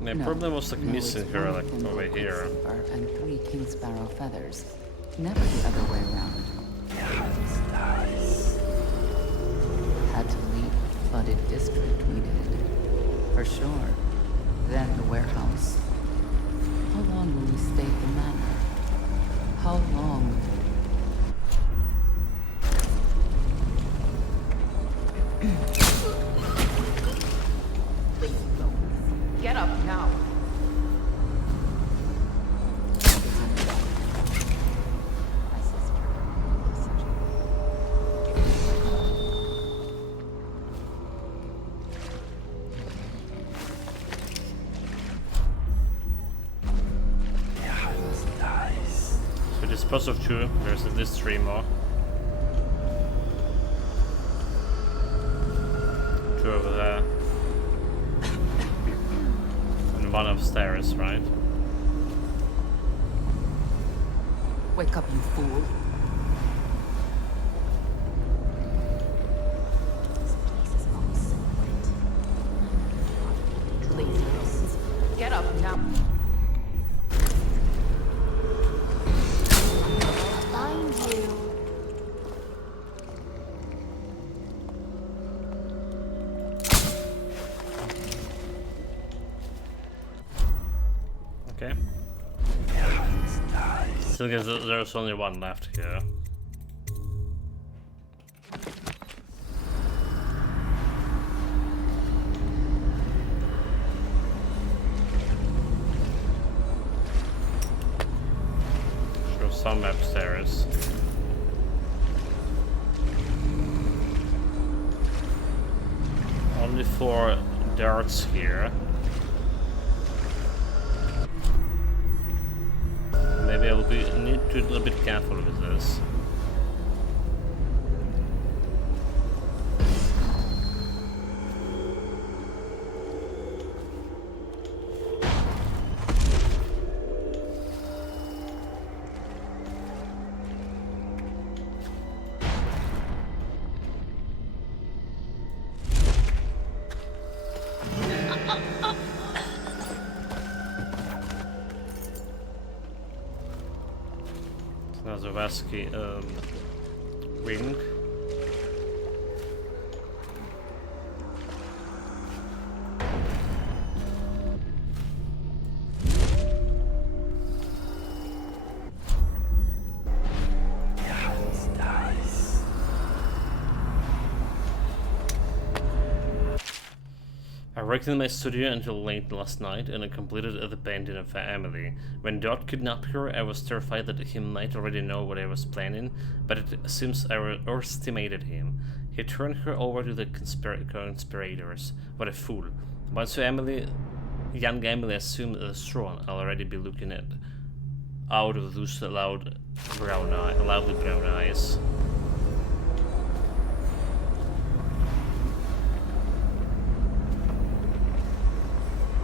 The problem was like missing her like over here. And 3 king sparrow feathers. Never the other way around. Had to leave flooded district, we did. For sure. Then the warehouse. How long will we stay at the manor? How long? Get up now! My sister. So dispose of 2, there's at least 3 more. 2 over there. And 1 upstairs, right? Wake up, you fool. This place is always so wet. Lazy ghosts. Get up now! Find you. Okay. Still guess there's only 1 left here. Show some upstairs. Only 4 darts here. Maybe I'll need to be a little bit careful with this. Nazowski wing. worked in my studio until late last night and I completed The Abandoned Family. When Dot kidnapped her, I was terrified that he might already know what I was planning, but it seems I overestimated him. He turned her over to the conspirators. What a fool. Once young Emily assumed the throne, I'll already be looking at out of those loudly brown eyes.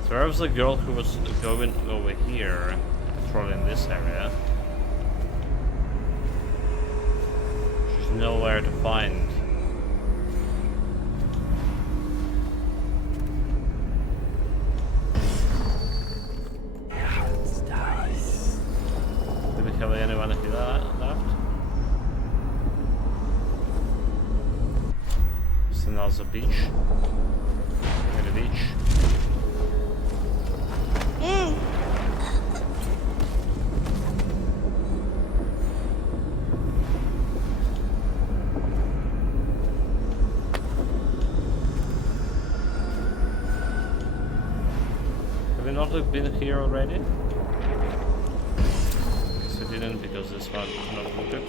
So there was a girl who was going over here, patrolling this area. She's nowhere to find. Do we have anyone here left? It's another beach. At the beach. Have we not been here already? Guess we didn't because this one not looked.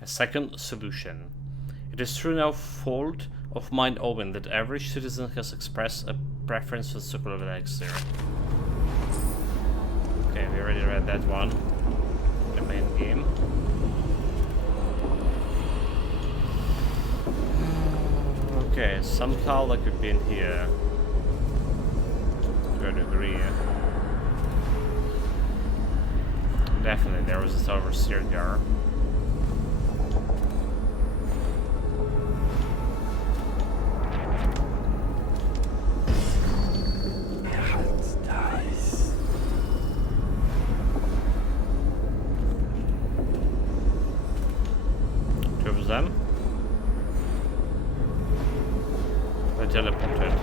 A second solution. It is through no fault of mine own that average citizen has expressed a preference for circular elixir. Okay, we already read that one. The main game. Okay, somehow I could be in here. To a degree. Definitely, there was this overseer there. Two of them. They teleported.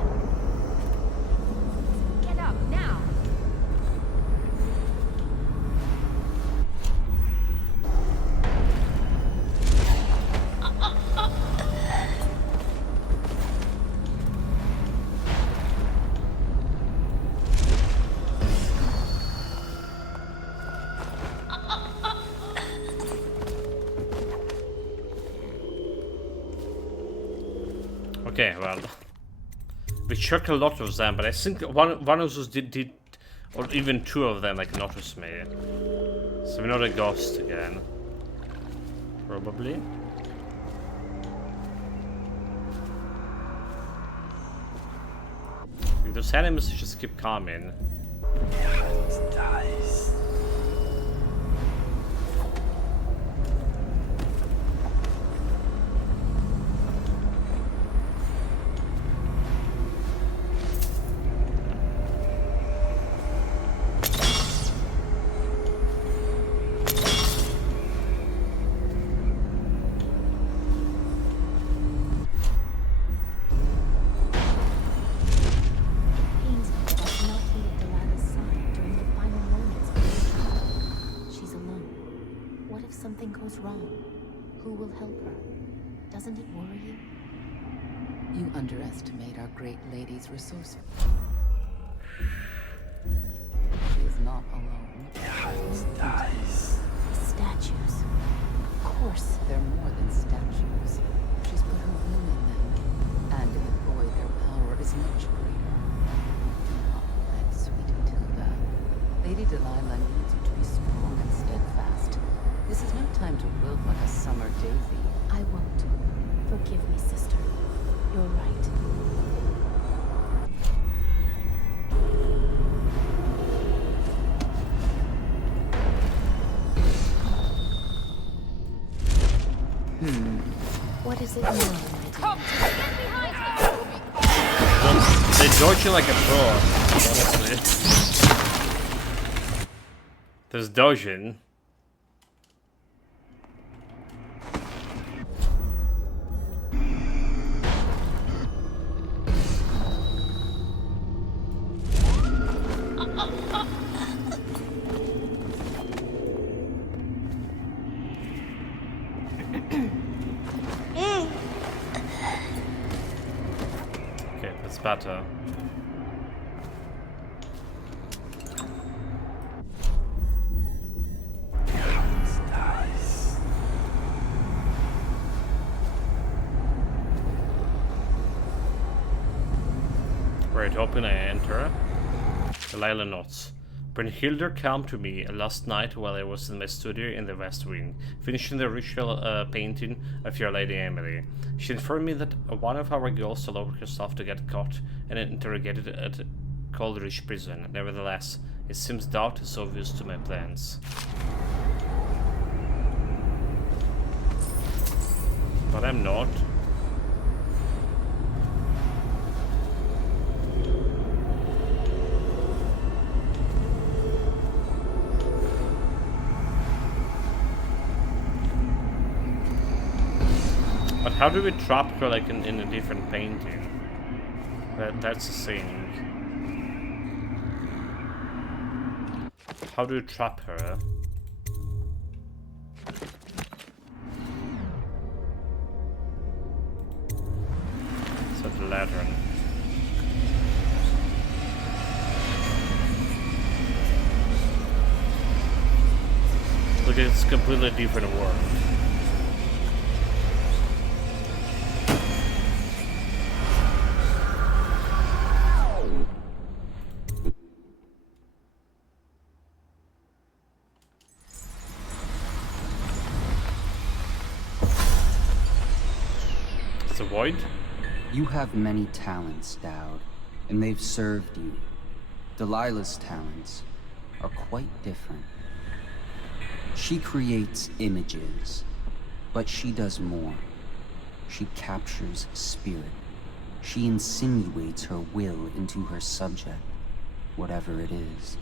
Get up now. Okay, well, we checked a lot of them, but I think one of those did, or even two of them, like, noticed me. So we're not a ghost again. Probably. If those enemies just keep coming. Pains me that I cannot be at Delilah's side during the final moments of the ritual. She's alone. What if something goes wrong? Who will help her? Doesn't it worry you? You underestimate our great lady's resourcefulness. She is not alone. Statues. Of course. They're more than statues. She's put her will in them. And in the boy, their power is much greater. Do not let sweet Tilda. Lady Delilah needs you to be strong and steadfast. This is no time to wilt like a summer daisy. I won't. Forgive me, sister. You're right. What is it now, my dear? They dodge you like a pro, honestly. There's dodging. better. Right, open I enter. Delilah nods. Brynhildr came to me last night while I was in my studio in the West Wing, finishing the ritual painting of your Lady Emily. She informed me that one of our girls allowed herself to get caught and interrogated at Coleridge prison. Nevertheless, it seems doubt is obvious to my plans. But I'm not. But how do we trap her like in a different painting? That's the thing. How do you trap her? Set the lantern. Look, it's a completely different world. It's a void? You have many talents, Dowd, and they've served you. Delilah's talents are quite different. She creates images, but she does more. She captures spirit. She insinuates her will into her subject, whatever it is.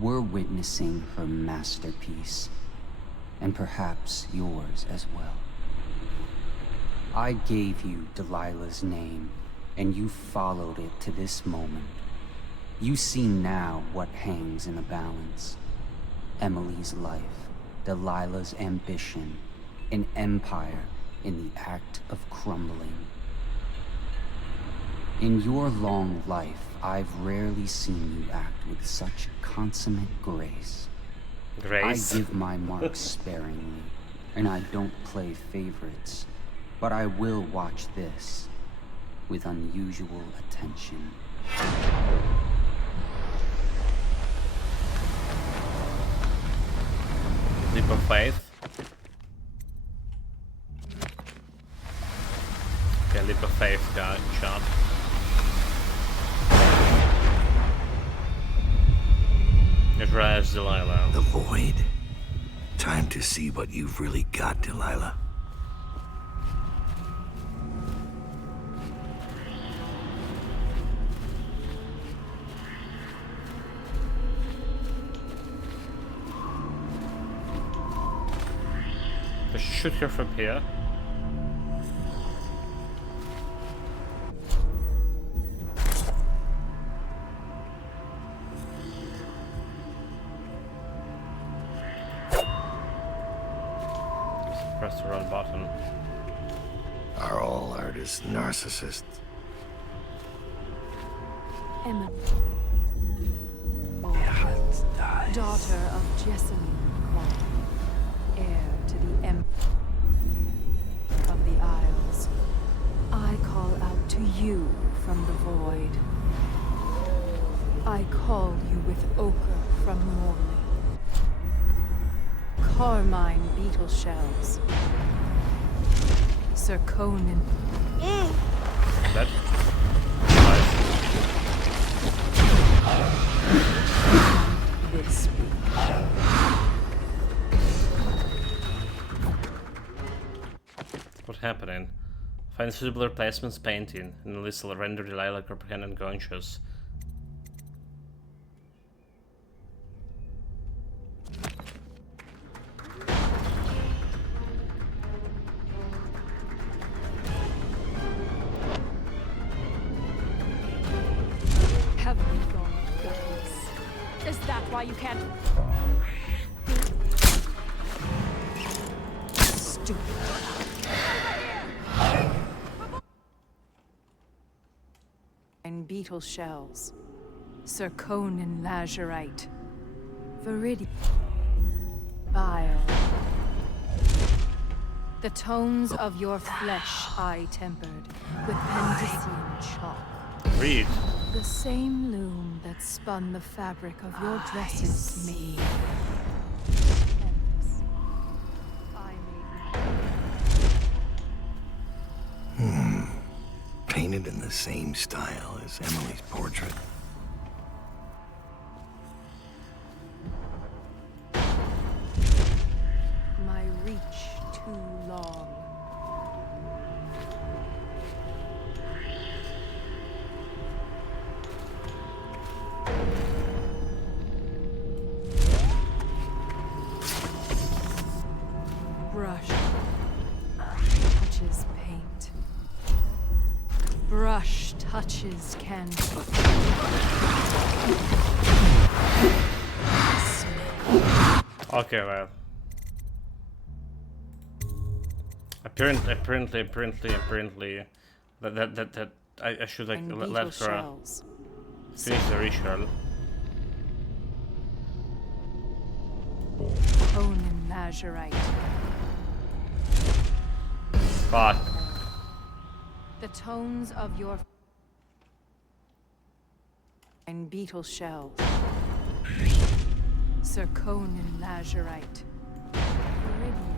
We're witnessing her masterpiece, and perhaps yours as well. I gave you Delilah's name, and you followed it to this moment. You see now what hangs in the balance. Emily's life, Delilah's ambition, an empire in the act of crumbling. In your long life, I've rarely seen you act with such consummate grace. Grace? I give my marks sparingly, and I don't play favorites, but I will watch this with unusual attention. Leap of faith. Okay, leap of faith, got shot. It drives Delilah. The void. Time to see what you've really got, Delilah. Just shoot her from here. Press the wrong button. Are all artists narcissists? Emma. Daughter of Jessamine Quall, heir to the of the Isles. I call out to you from the void. I call you with ochre from Morley. Carmine beetle shells. Sir Conan. That? Will speak. What's happening? Find suitable replacements painting, and this will render Delilah comprehend unconscious. Have you gone gutless? Is that why you can't? Stupid. and beetle shells. Zirconin lazurite. Viridian. Bile. The tones of your flesh I tempered with Pendician chalk. Read. The same loom that spun the fabric of your dresses made. Painted in the same style as Emily's portrait. My reach too long. Brush touches paint. Brush touches canvas. Okay, well. Apparently, that I should like let her finish the ritual. Conan lazurite. Fuck. The tones of your and beetle shells. Zirconin lazurite. Viridian.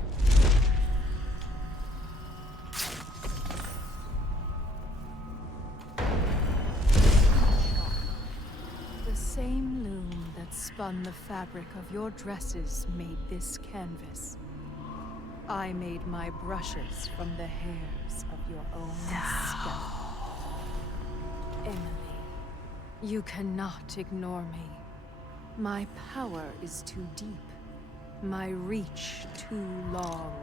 The same loom that spun the fabric of your dresses made this canvas. I made my brushes from the hairs of your own scalp. Emily, you cannot ignore me. My power is too deep. My reach too long.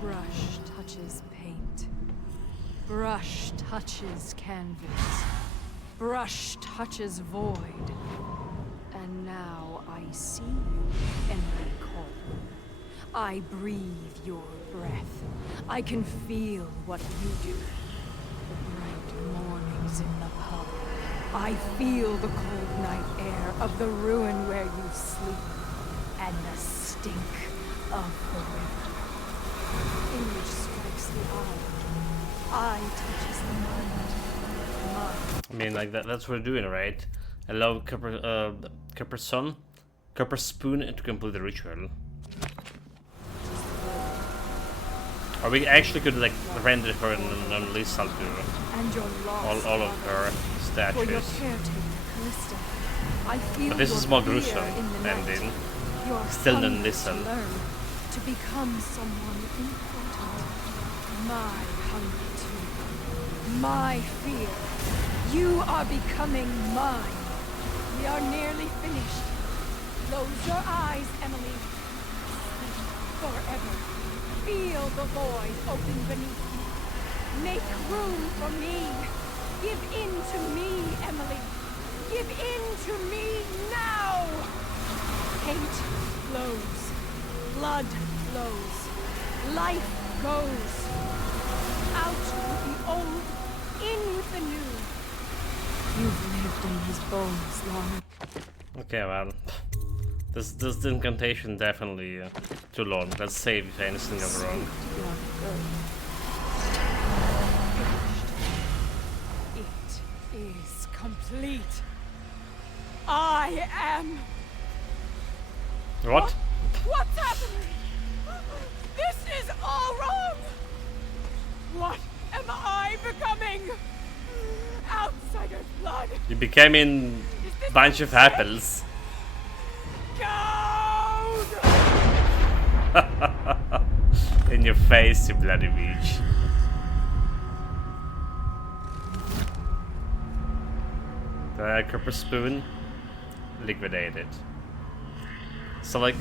Brush touches paint. Brush touches canvas. Brush touches void. And now I see you, Emily Caldwell. I breathe your breath. I can feel what you do. The bright mornings in the pub. I feel the cold night air of the ruin where you sleep. And the stink of the river. Image strikes the eye touches the mind. I mean, like that's what we're doing, right? Allow Copper Spoon to complete the ritual. Or we actually could like render her and unleash all of her statues. But this is more gruesome ending. Still didn't listen. To become someone important. My hunger too. My fear. You are becoming mine. We are nearly finished. Close your eyes, Emily. Sleep forever. Feel the void open beneath you. Make room for me. Give in to me, Emily. Give in to me now. Hate flows. Blood flows. Life goes. Out with the old, in with the new. You've lived in his bones long. Okay, well, this incantation definitely too long. Let's save if anything goes wrong. It is complete. I am. What? What's happening? This is all wrong. What am I becoming? Outsider blood. You became in bunch of apples. In your face, you bloody bitch. The Copper Spoon liquidated. So like,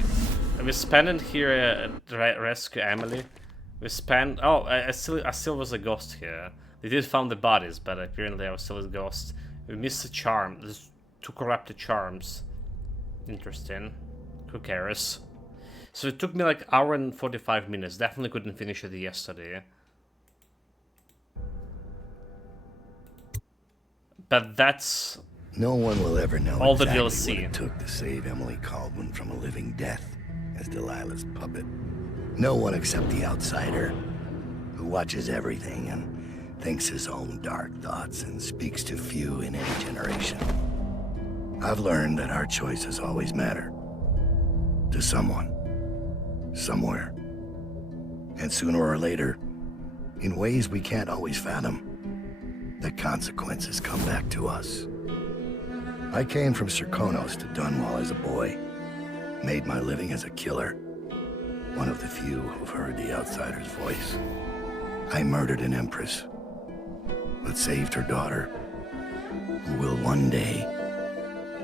we spent it here to rescue Emily. We spent... Oh, I still was a ghost here. They did found the bodies, but apparently I was still a ghost. We missed a charm. There's 2 corrupted charms. Interesting. Who cares? So it took me like hour and 45 minutes. Definitely couldn't finish it yesterday. But that's... No one will ever know all the exactly DLC. what it took to save Emily Caldwin from a living death as Delilah's puppet. No one except the outsider, who watches everything and thinks his own dark thoughts and speaks to few in any generation. I've learned that our choices always matter. To someone. Somewhere. And sooner or later, in ways we can't always fathom, the consequences come back to us. I came from Serkonos to Dunwall as a boy. Made my living as a killer. One of the few who've heard the outsider's voice. I murdered an empress, but saved her daughter, who will one day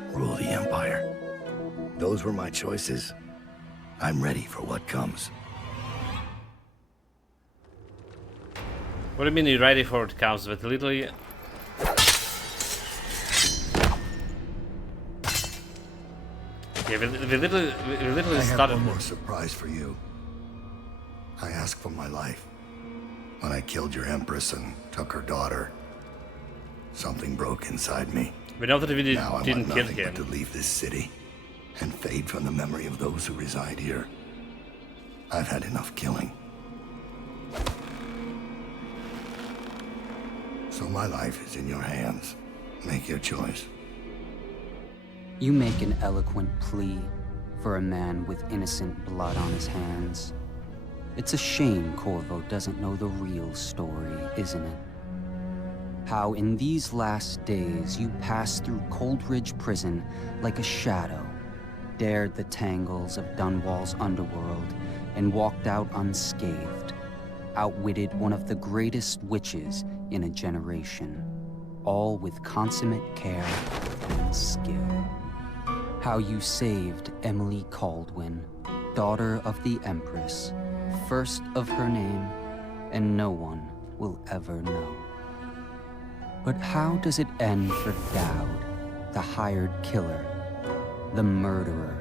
rule the Empire. Those were my choices. I'm ready for what comes. What do you mean you're ready for what comes? But literally... Yeah, we literally I have started... one more surprise for you. I asked for my life. When I killed your empress and took her daughter, something broke inside me. We know that we Now I didn't want kill nothing him. but to leave this city and fade from the memory of those who reside here. I've had enough killing. So my life is in your hands. Make your choice. You make an eloquent plea for a man with innocent blood on his hands. It's a shame Corvo doesn't know the real story, isn't it? How in these last days you passed through Coldridge Prison like a shadow, dared the tangles of Dunwall's underworld, and walked out unscathed, outwitted one of the greatest witches in a generation, all with consummate care and skill. How you saved Emily Caldwin, daughter of the Empress, first of her name, and no one will ever know. But how does it end for Dowd, the hired killer, the murderer,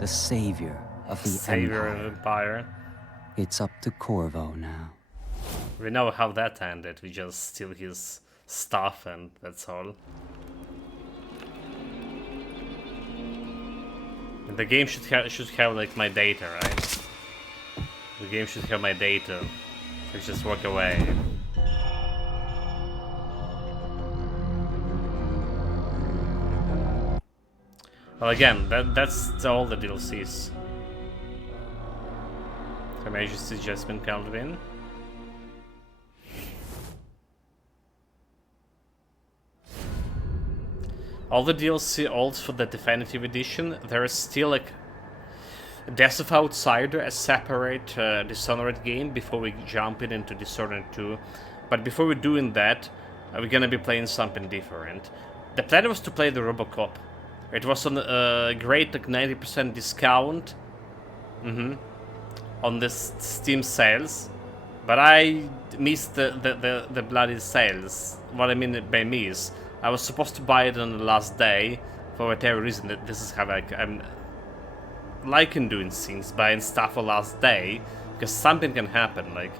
the savior of the Savior Empire? of Empire. It's up to Corvo now. We know how that ended. We just steal his stuff and that's all. And the game should have like my data, right? The game should have my data. I just walk away. Well, again, that's all the DLCs. Her Majesty's just been counted in. All the DLC olds for the definitive edition, there is still like Death of Outsider, a separate Dishonored game before we jump into Dishonored 2. But before we're doing that, we're gonna be playing something different. The plan was to play the Robocop. It was on a great like 90% discount on this Steam sales, but I missed the bloody sales. What I mean by miss, I was supposed to buy it on the last day for whatever reason. This is how I'm liking doing things, buying stuff on last day, because something can happen. Like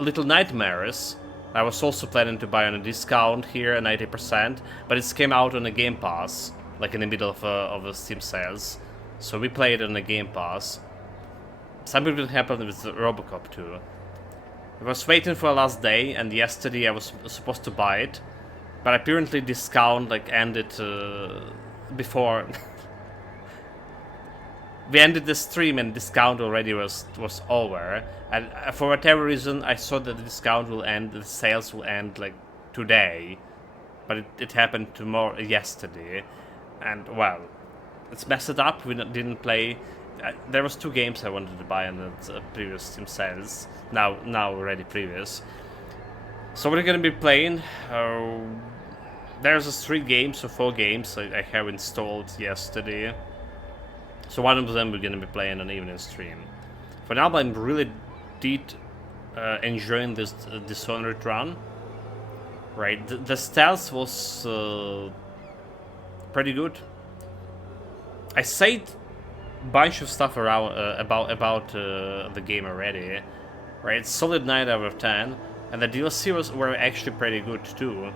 Little Nightmares, I was also planning to buy on a discount here, 90%, but it came out on a Game Pass, like in the middle of a Steam sales. So we played on a Game Pass. Something will happen with Robocop 2. I was waiting for the last day, and yesterday I was supposed to buy it, but apparently discount like ended before. We ended the stream and discount already was over, and for whatever reason I saw that the discount will end, the sales will end like today, but it happened yesterday, and well, let's mess it up. We didn't play. There was 2 games I wanted to buy on the previous Steam sales, now already previous. So we're gonna be playing. There's 3 games or 4 games I have installed yesterday. So one of them we're gonna be playing on evening stream. For now, I'm really did enjoying this Dishonored run. Right, the stealth was pretty good. I said a bunch of stuff around about the game already. Right, solid 9 out of 10, and the DLC were actually pretty good too.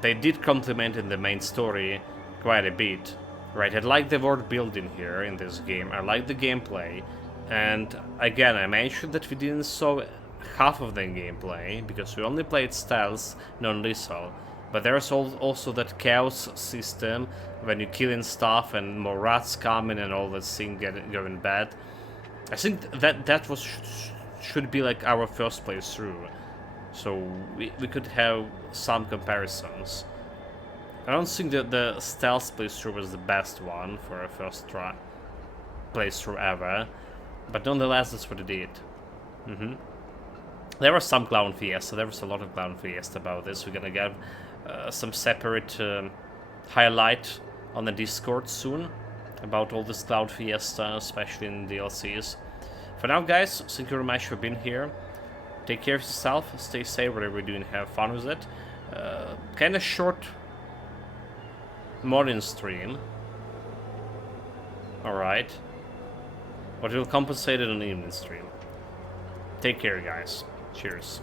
They did complement in the main story quite a bit. Right, I like the world building here in this game. I like the gameplay, and again, I mentioned that we didn't saw half of the gameplay because we only played stealth, non-lethal. But there's also that chaos system when you killing stuff and more rats coming and all this thing going bad. I think that was should be like our first playthrough, so we could have some comparisons. I don't think that the stealth playthrough was the best one for a first try playthrough ever, but nonetheless that's what it did. There was some clown fiesta. There was a lot of clown fiesta about this. We're gonna get some separate highlight on the Discord soon about all this clown fiesta, especially in DLCs. For now, guys, thank you very much for being here. Take care of yourself, stay safe, whatever you're doing, have fun with it. Kind of short morning stream. Alright. But we'll compensate it on the evening stream. Take care, guys. Cheers.